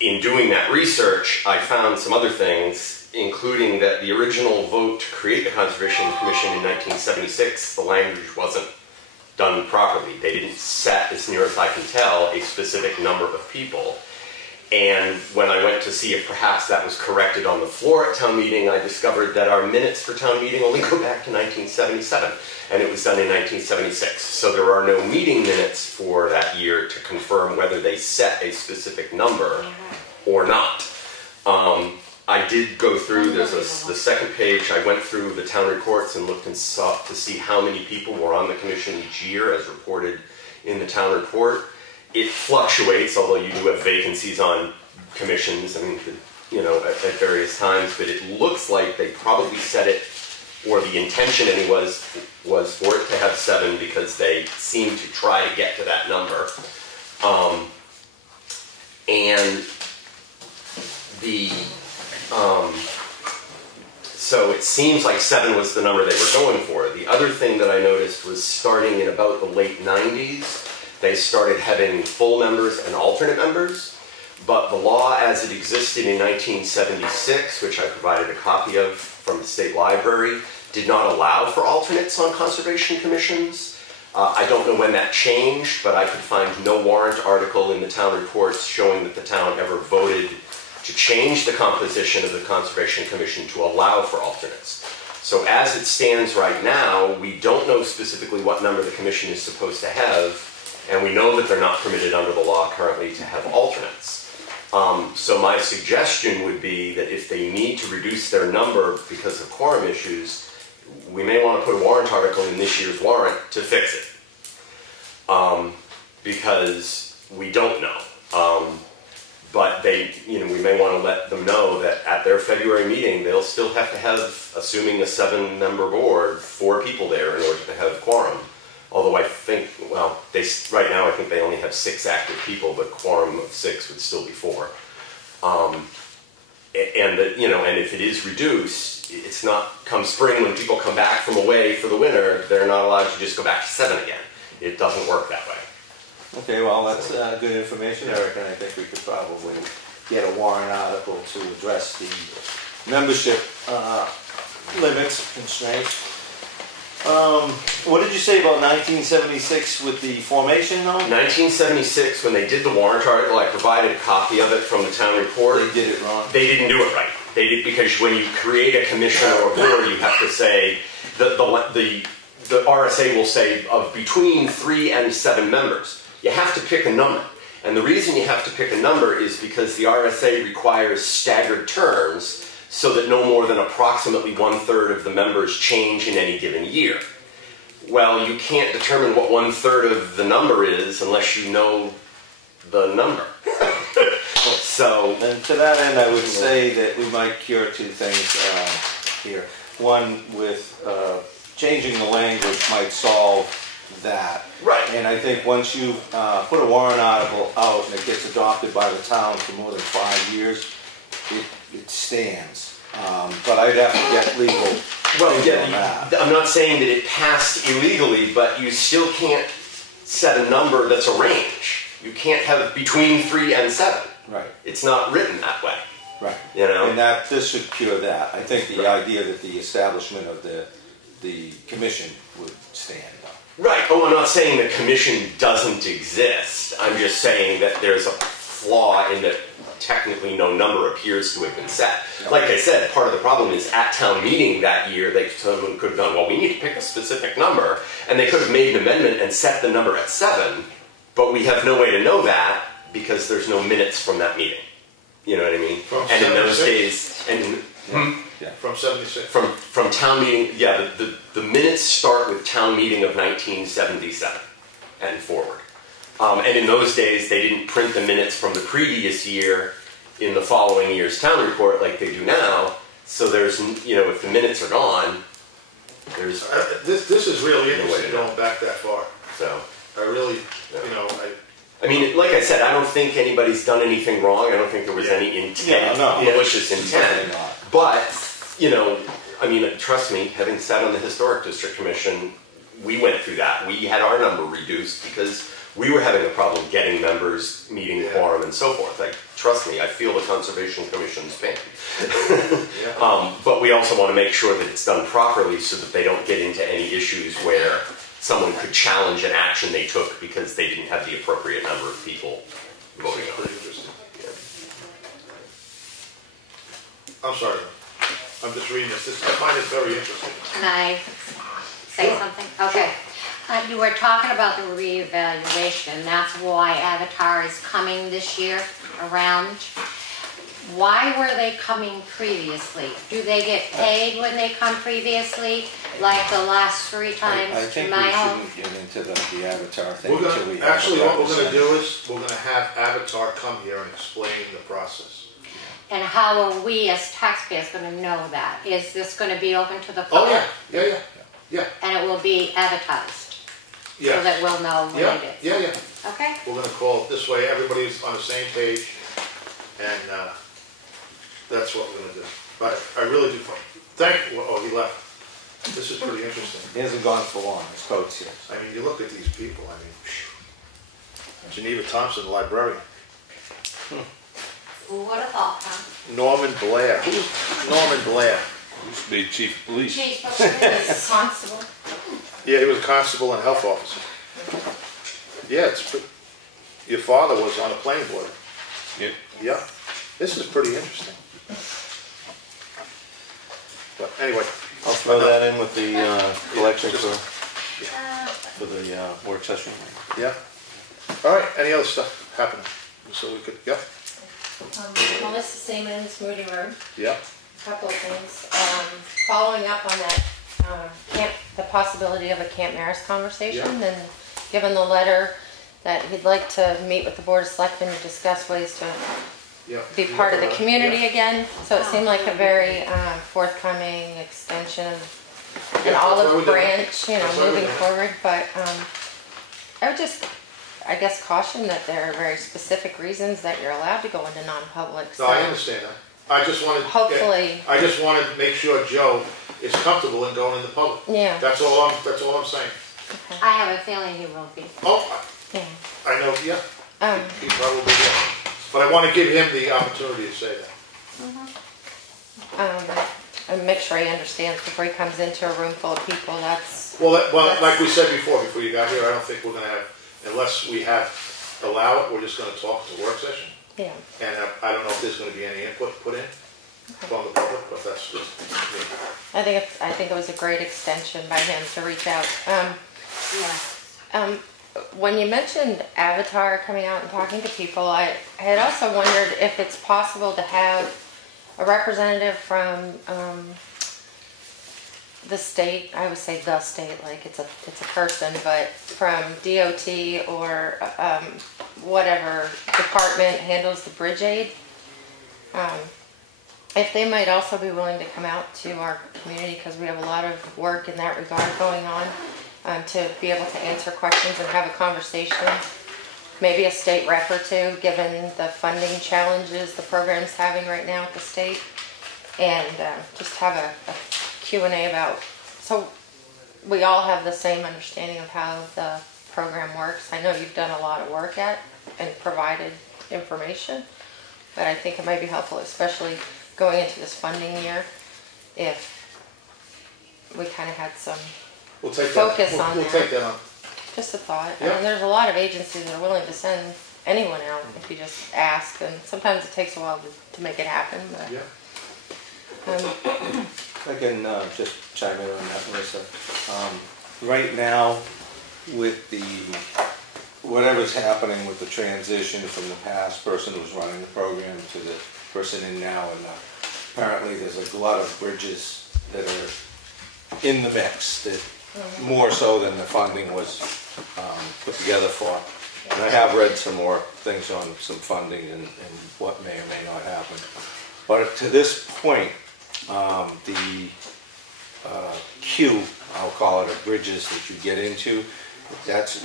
In doing that research, I found some other things, including that the original vote to create the Conservation Commission in 1976, the language wasn't done properly. They didn't set, as near as I can tell, a specific number of people. And when I went to see if perhaps that was corrected on the floor at town meeting, I discovered that our minutes for town meeting only go back to 1977, and it was done in 1976. So there are no meeting minutes for that year to confirm whether they set a specific number or not. I did go through, the second page, I went through the town reports and looked and saw to see how many people were on the commission each year as reported in the town report. It fluctuates, although you do have vacancies on commissions, I mean, you know, at various times, but it looks like they probably set it, or the intention anyway was for it to have 7 because they seem to try to get to that number. So it seems like 7 was the number they were going for. The other thing that I noticed was starting in about the late 90s, they started having full members and alternate members, but the law as it existed in 1976, which I provided a copy of from the state library, did not allow for alternates on conservation commissions. I don't know when that changed, but I could find no warrant article in the town reports showing that the town ever voted to change the composition of the Conservation Commission to allow for alternates. So as it stands right now, we don't know specifically what number the commission is supposed to have, and we know that they're not permitted under the law currently to have alternates. So my suggestion would be that if they need to reduce their number because of quorum issues, we may want to put a warrant article in this year's warrant to fix it. Because we don't know. But they, you know, we may want to let them know that at their February meeting, they'll still have to have, assuming a 7-member board, 4 people there in order to have quorum. Although I think, well, right now I think they only have 6 active people, but quorum of 6 would still be 4. And if it is reduced, it's not come spring when people come back from away for the winter, they're not allowed to just go back to 7 again. It doesn't work that way. Okay, well, that's good information, Eric, and I think we could probably get a warrant article to address the membership limits, constraints. What did you say about 1976 with the formation, though? 1976, when they did the warrant article, I provided a copy of it from the town report. They did it wrong. They didn't do it right. They did, because when you create a commission or a board, you have to say, the RSA will say of between 3 and 7 members. You have to pick a number. And the reason you have to pick a number is because the RSA requires staggered terms so that no more than approximately 1/3 of the members change in any given year. Well, you can't determine what 1/3 of the number is unless you know the number. So, and to that end, I would say that we might cure 2 things here. One, with changing the language might solve that. Right. And I think once you put a warrant article out and it gets adopted by the town for more than 5 years, it stands. But I'd have to get legal. Well, yeah, I'm not saying that it passed illegally, but you still can't set a number that's a range. You can't have between 3 and 7. Right. It's not written that way. Right. You know? And this should cure that. I think the idea that the establishment of the commission would stand. Right. Oh, I'm not saying the commission doesn't exist. I'm just saying that there's a flaw in that technically no number appears to have been set. Like I said, part of the problem is at town meeting that year, someone could have gone, well, we need to pick a specific number, and they could have made an amendment and set the number at 7, but we have no way to know that because there's no minutes from that meeting. You know what I mean? And in those days, From 76. From town meeting, yeah, the minutes start with town meeting of 1977 and forward. And in those days, they didn't print the minutes from the previous year in the following year's town report like they do now. So there's, you know, if the minutes are gone, there's... This is really interesting going back that far. So, I really, you know, I mean, like I said, I don't think anybody's done anything wrong. I don't think there was any intent, malicious intent. But, you know, I mean, trust me, having sat on the Historic District Commission, we went through that. We had our number reduced because we were having a problem getting members, meeting quorum, and so forth. Like, trust me, I feel the Conservation Commission's pain. But we also want to make sure that it's done properly so that they don't get into any issues where someone could challenge an action they took because they didn't have the appropriate number of people voting on it. I'm sorry, I'm just reading this, I find it very interesting. Can I say something? Okay. You were talking about the reevaluation, that's why Avatar is coming this year around. Why were they coming previously? Do they get paid when they come previously, like the last 3 times I to think my we home? shouldn't get into the Avatar thing We're until we gonna, have actually, a what we're gonna do representative. is, we're gonna have Avatar come here and explain the process. And how are we as taxpayers gonna know that? Is this gonna be open to the Oh, public? yeah. And it will be advertised? So Yeah, that we'll know when it is? yeah. Okay? We're gonna call it this way, everybody's on the same page, and, that's what we're gonna do. But I really do, oh, he left. This is pretty interesting. He hasn't gone for long, his coat's here. I mean, you look at these people, I mean, Geneva Thompson, the librarian. Who would have thought, huh? Norman Blair. Who's Norman Blair? Used to be chief of police. Chief of police. Constable. Yeah, he was a constable and health officer. Yeah, your father was on a plane board. Yep. Yeah, this is pretty interesting. But anyway. I'll throw that in with the collection for the work session. Yeah. All right, any other stuff happening? So we could, yeah? Melissa Siemens, Moody Road. Yeah. A couple of things. Following up on that the possibility of a Camp Maris conversation, and given the letter that he'd like to meet with the Board of Selectmen to discuss ways to be part of the community again. So it seemed like a very forthcoming extension, an olive branch, moving forward. But I would just, I guess, caution that there are very specific reasons that you're allowed to go into non-public. No, I understand that. I just wanted, hopefully, I just wanted to make sure Joe is comfortable in going in the public. Yeah. That's all I'm saying. Okay. I have a feeling he will be. Oh, yeah. I know, yeah. He probably will. But I want to give him the opportunity to say that. And make sure he understands before he comes into a room full of people. That's well, like we said before you got here, I don't think we're going to have, unless we allow it, we're just going to talk at the work session. Yeah. And I don't know if there's going to be any input put in from the public, but that's just me. I think it was a great extension by him to reach out. When you mentioned Avatar coming out and talking to people, I had also wondered if it's possible to have a representative from the state. I would say the state, like it's a person, but from DOT or whatever department handles the bridge aid. If they might also be willing to come out to our community, because we have a lot of work in that regard going on, to be able to answer questions and have a conversation. Maybe a state rep or two, given the funding challenges the program's having right now at the state. And just have a Q&A about, so we all have the same understanding of how the program works. I know you've done a lot of work at and provided information, but I think it might be helpful, especially going into this funding year, if we kind of had some focus on that. We'll take that on. Just a thought. Yeah. I mean, there's a lot of agencies that are willing to send anyone out if you just ask, and sometimes it takes a while to make it happen. But, yeah. I can just chime in on that, Melissa. Right now, with whatever's happening with the transition from the past person who was running the program to the person in now, and apparently there's a lot of bridges that are in the mix, that more so than the funding was put together for. And I have read some more things on some funding and what may or may not happen. But to this point, the queue, I'll call it, of bridges that you get into,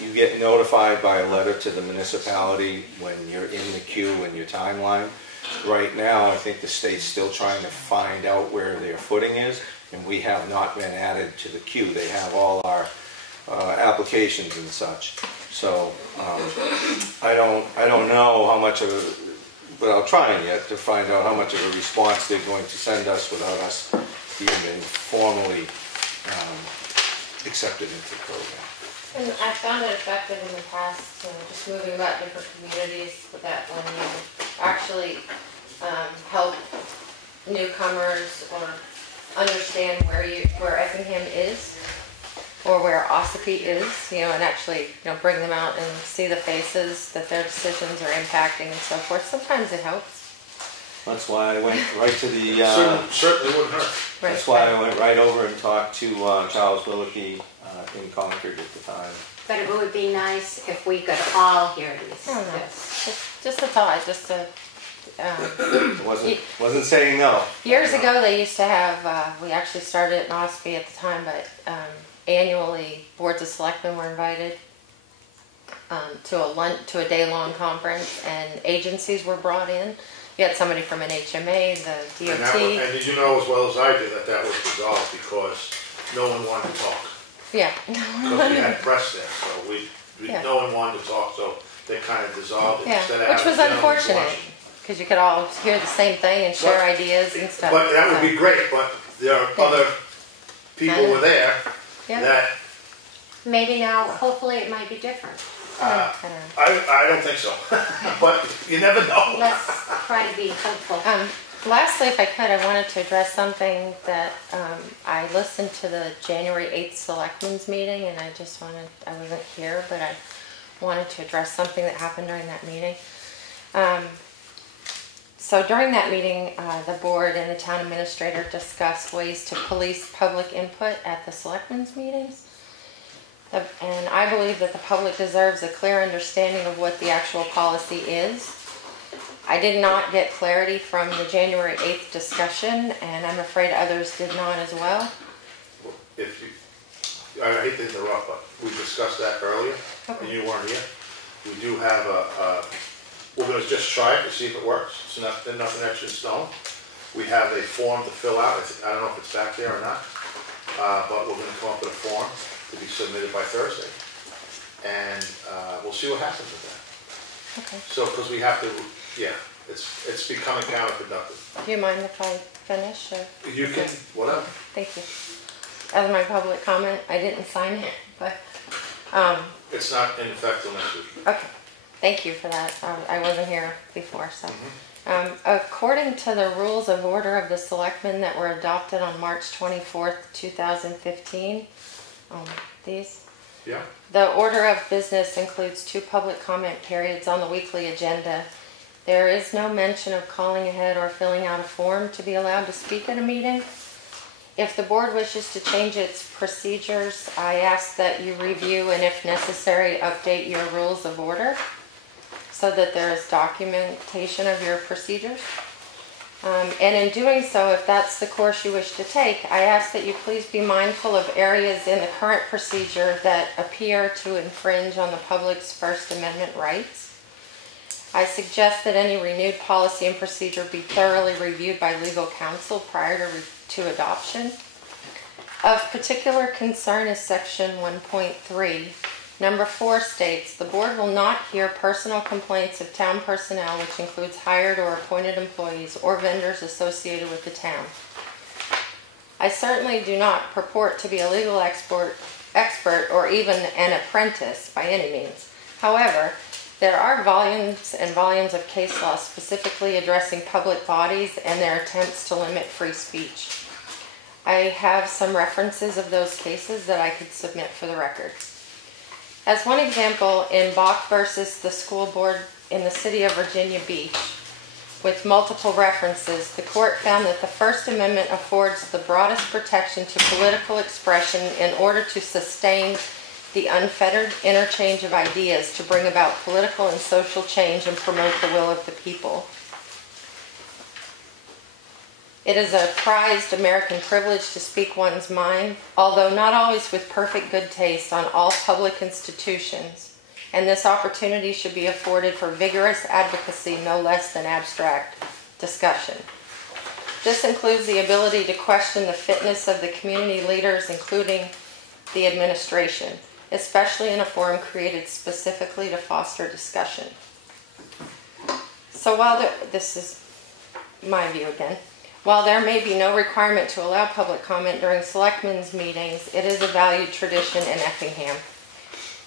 you get notified by a letter to the municipality when you're in the queue and your timeline. Right now, I think the state's still trying to find out where their footing is, and we have not been added to the queue. They have all our applications and such. So I don't know how much of a, but I'll try yet to find out how much of a response they're going to send us without us even being formally accepted into the program. And I found it effective in the past, just moving about different communities, that when you actually help newcomers or understand where Effingham is or where Espie is, and actually, bring them out and see the faces that their decisions are impacting and so forth. Sometimes it helps. That's why I went right to the. Certainly wouldn't hurt. That's why I went right over and talked to Charles Willoughby in Concord at the time. But it would be nice if we could all hear these. I don't know. Just a thought, just a. Wasn't saying no. Years ago, they used to have. We actually started it in Espie at the time, but annually, boards of selectmen were invited to a day-long conference, and agencies were brought in. You had somebody from NHMA, the DOT. And did you know as well as I did that was dissolved because no one wanted to talk? Yeah. Because we had press there, so no one wanted to talk, so they kind of dissolved it. Yeah, which was unfortunate, because you could all hear the same thing and share ideas and stuff. But that would be great, but there are other people were there that... Maybe now, hopefully it might be different. I don't think so, but you never know. Let's try to be hopeful. Lastly, if I could, I wanted to address something that I listened to the January 8th Selectmen's meeting, and I wasn't here, but I wanted to address something that happened during that meeting. So during that meeting, the board and the town administrator discussed ways to police public input at the Selectmen's meetings. And I believe that the public deserves a clear understanding of what the actual policy is. I did not get clarity from the January 8th discussion, and I'm afraid others did not as well. I hate to interrupt, but we discussed that earlier, and you weren't here. We do have we're going to just try it to see if it works. It's nothing extra in stone. We have a form to fill out. I don't know if it's back there or not, but we're going to come up with a form to be submitted by Thursday, and we'll see what happens with that. Okay. So, because we have to, it's becoming counterproductive. Do you mind if I finish? Or? You can, whatever. Thank you. As my public comment, I didn't sign it, but... it's not in effect till next week. Okay. Thank you for that. I wasn't here before, so... according to the rules of order of the selectmen that were adopted on March 24th, 2015, the order of business includes 2 public comment periods on the weekly agenda. There is no mention of calling ahead or filling out a form to be allowed to speak at a meeting. If the board wishes to change its procedures, I ask that you review and, if necessary, update your rules of order so that there is documentation of your procedures. And in doing so, if that's the course you wish to take, I ask that you please be mindful of areas in the current procedure that appear to infringe on the public's First Amendment rights. I suggest that any renewed policy and procedure be thoroughly reviewed by legal counsel prior to adoption. Of particular concern is section 1.3. Number 4 states, the board will not hear personal complaints of town personnel, which includes hired or appointed employees or vendors associated with the town. I certainly do not purport to be a legal expert or even an apprentice by any means. However, there are volumes and volumes of case law specifically addressing public bodies and their attempts to limit free speech. I have some references of those cases that I could submit for the record. As one example, in Bach versus the school board in the city of Virginia Beach, with multiple references, the court found that the First Amendment affords the broadest protection to political expression in order to sustain the unfettered interchange of ideas to bring about political and social change and promote the will of the people. It is a prized American privilege to speak one's mind, although not always with perfect good taste on all public institutions, and this opportunity should be afforded for vigorous advocacy no less than abstract discussion. This includes the ability to question the fitness of the community leaders, including the administration, especially in a forum created specifically to foster discussion. So this is my view again. While there may be no requirement to allow public comment during selectmen's meetings, it is a valued tradition in Effingham.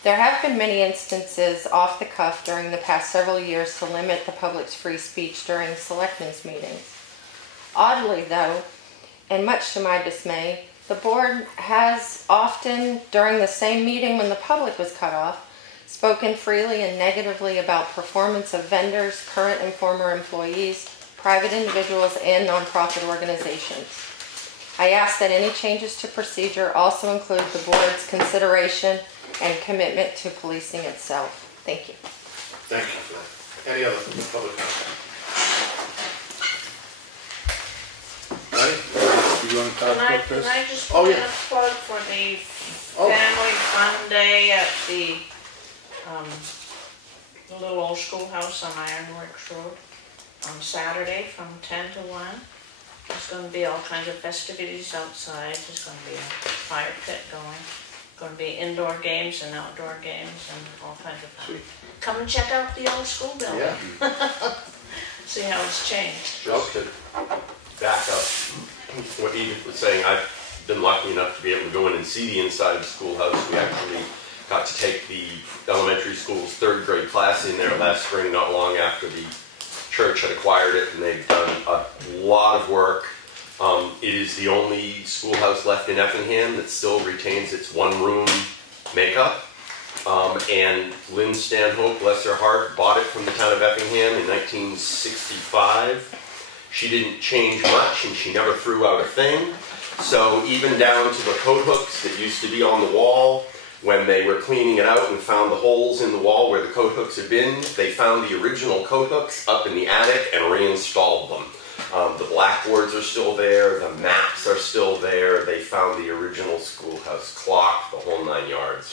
There have been many instances off the cuff during the past several years to limit the public's free speech during selectmen's meetings. Oddly though, and much to my dismay, the board has often, during the same meeting when the public was cut off, spoken freely and negatively about performance of vendors, current and former employees, private individuals, and nonprofit organizations. I ask that any changes to procedure also include the board's consideration and commitment to policing itself. Thank you. Thank you for that. Any other public comment? Honey, you want to talk about this? Can I just Oh, put in yeah. a plug for the Oh. Family Fun Day at the little old schoolhouse on Ironworks Road on Saturday from 10 to 1. There's going to be all kinds of festivities outside. There's going to be a fire pit going to be indoor games and outdoor games and all kinds of fun. Sweet. Come and check out the old school building. Yeah. See how it's changed. Just to back up what Edith was saying, I've been lucky enough to be able to go in and see the inside of the schoolhouse. We actually got to take the elementary school's 3rd grade class in there last spring, not long after the church had acquired it, and they've done a lot of work. It is the only schoolhouse left in Effingham that still retains its one-room makeup. And Lynn Stanhope, bless her heart, bought it from the town of Effingham in 1965. She didn't change much, and she never threw out a thing. So even down to the coat hooks that used to be on the wall, when they were cleaning it out and found the holes in the wall where the coat hooks had been, they found the original coat hooks up in the attic and reinstalled them. The blackboards are still there, the maps are still there, they found the original schoolhouse clock, the whole 9 yards.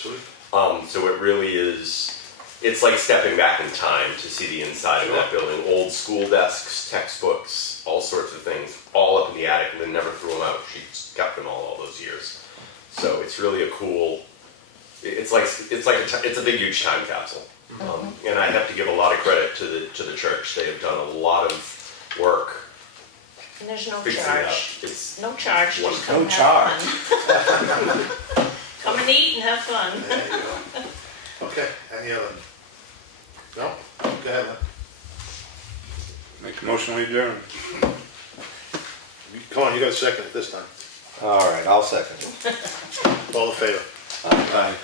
So it really is, it's like stepping back in time to see the inside of that building. Old school desks, textbooks, all sorts of things, all up in the attic, and then never threw them out. She kept them all those years. So it's really a cool, it's a big, huge time capsule. And I have to give a lot of credit to the church. They have done a lot of work. And there's no fixing it charge. up. It's No charge, just wonderful. come No have charge. fun. Come and eat and have fun. There you go. Okay, any other? No? Go ahead, Lynn. Make a motion, we adjourn. Come on, you got a second this time. All right, I'll second it. All in favor? Aye. Aye.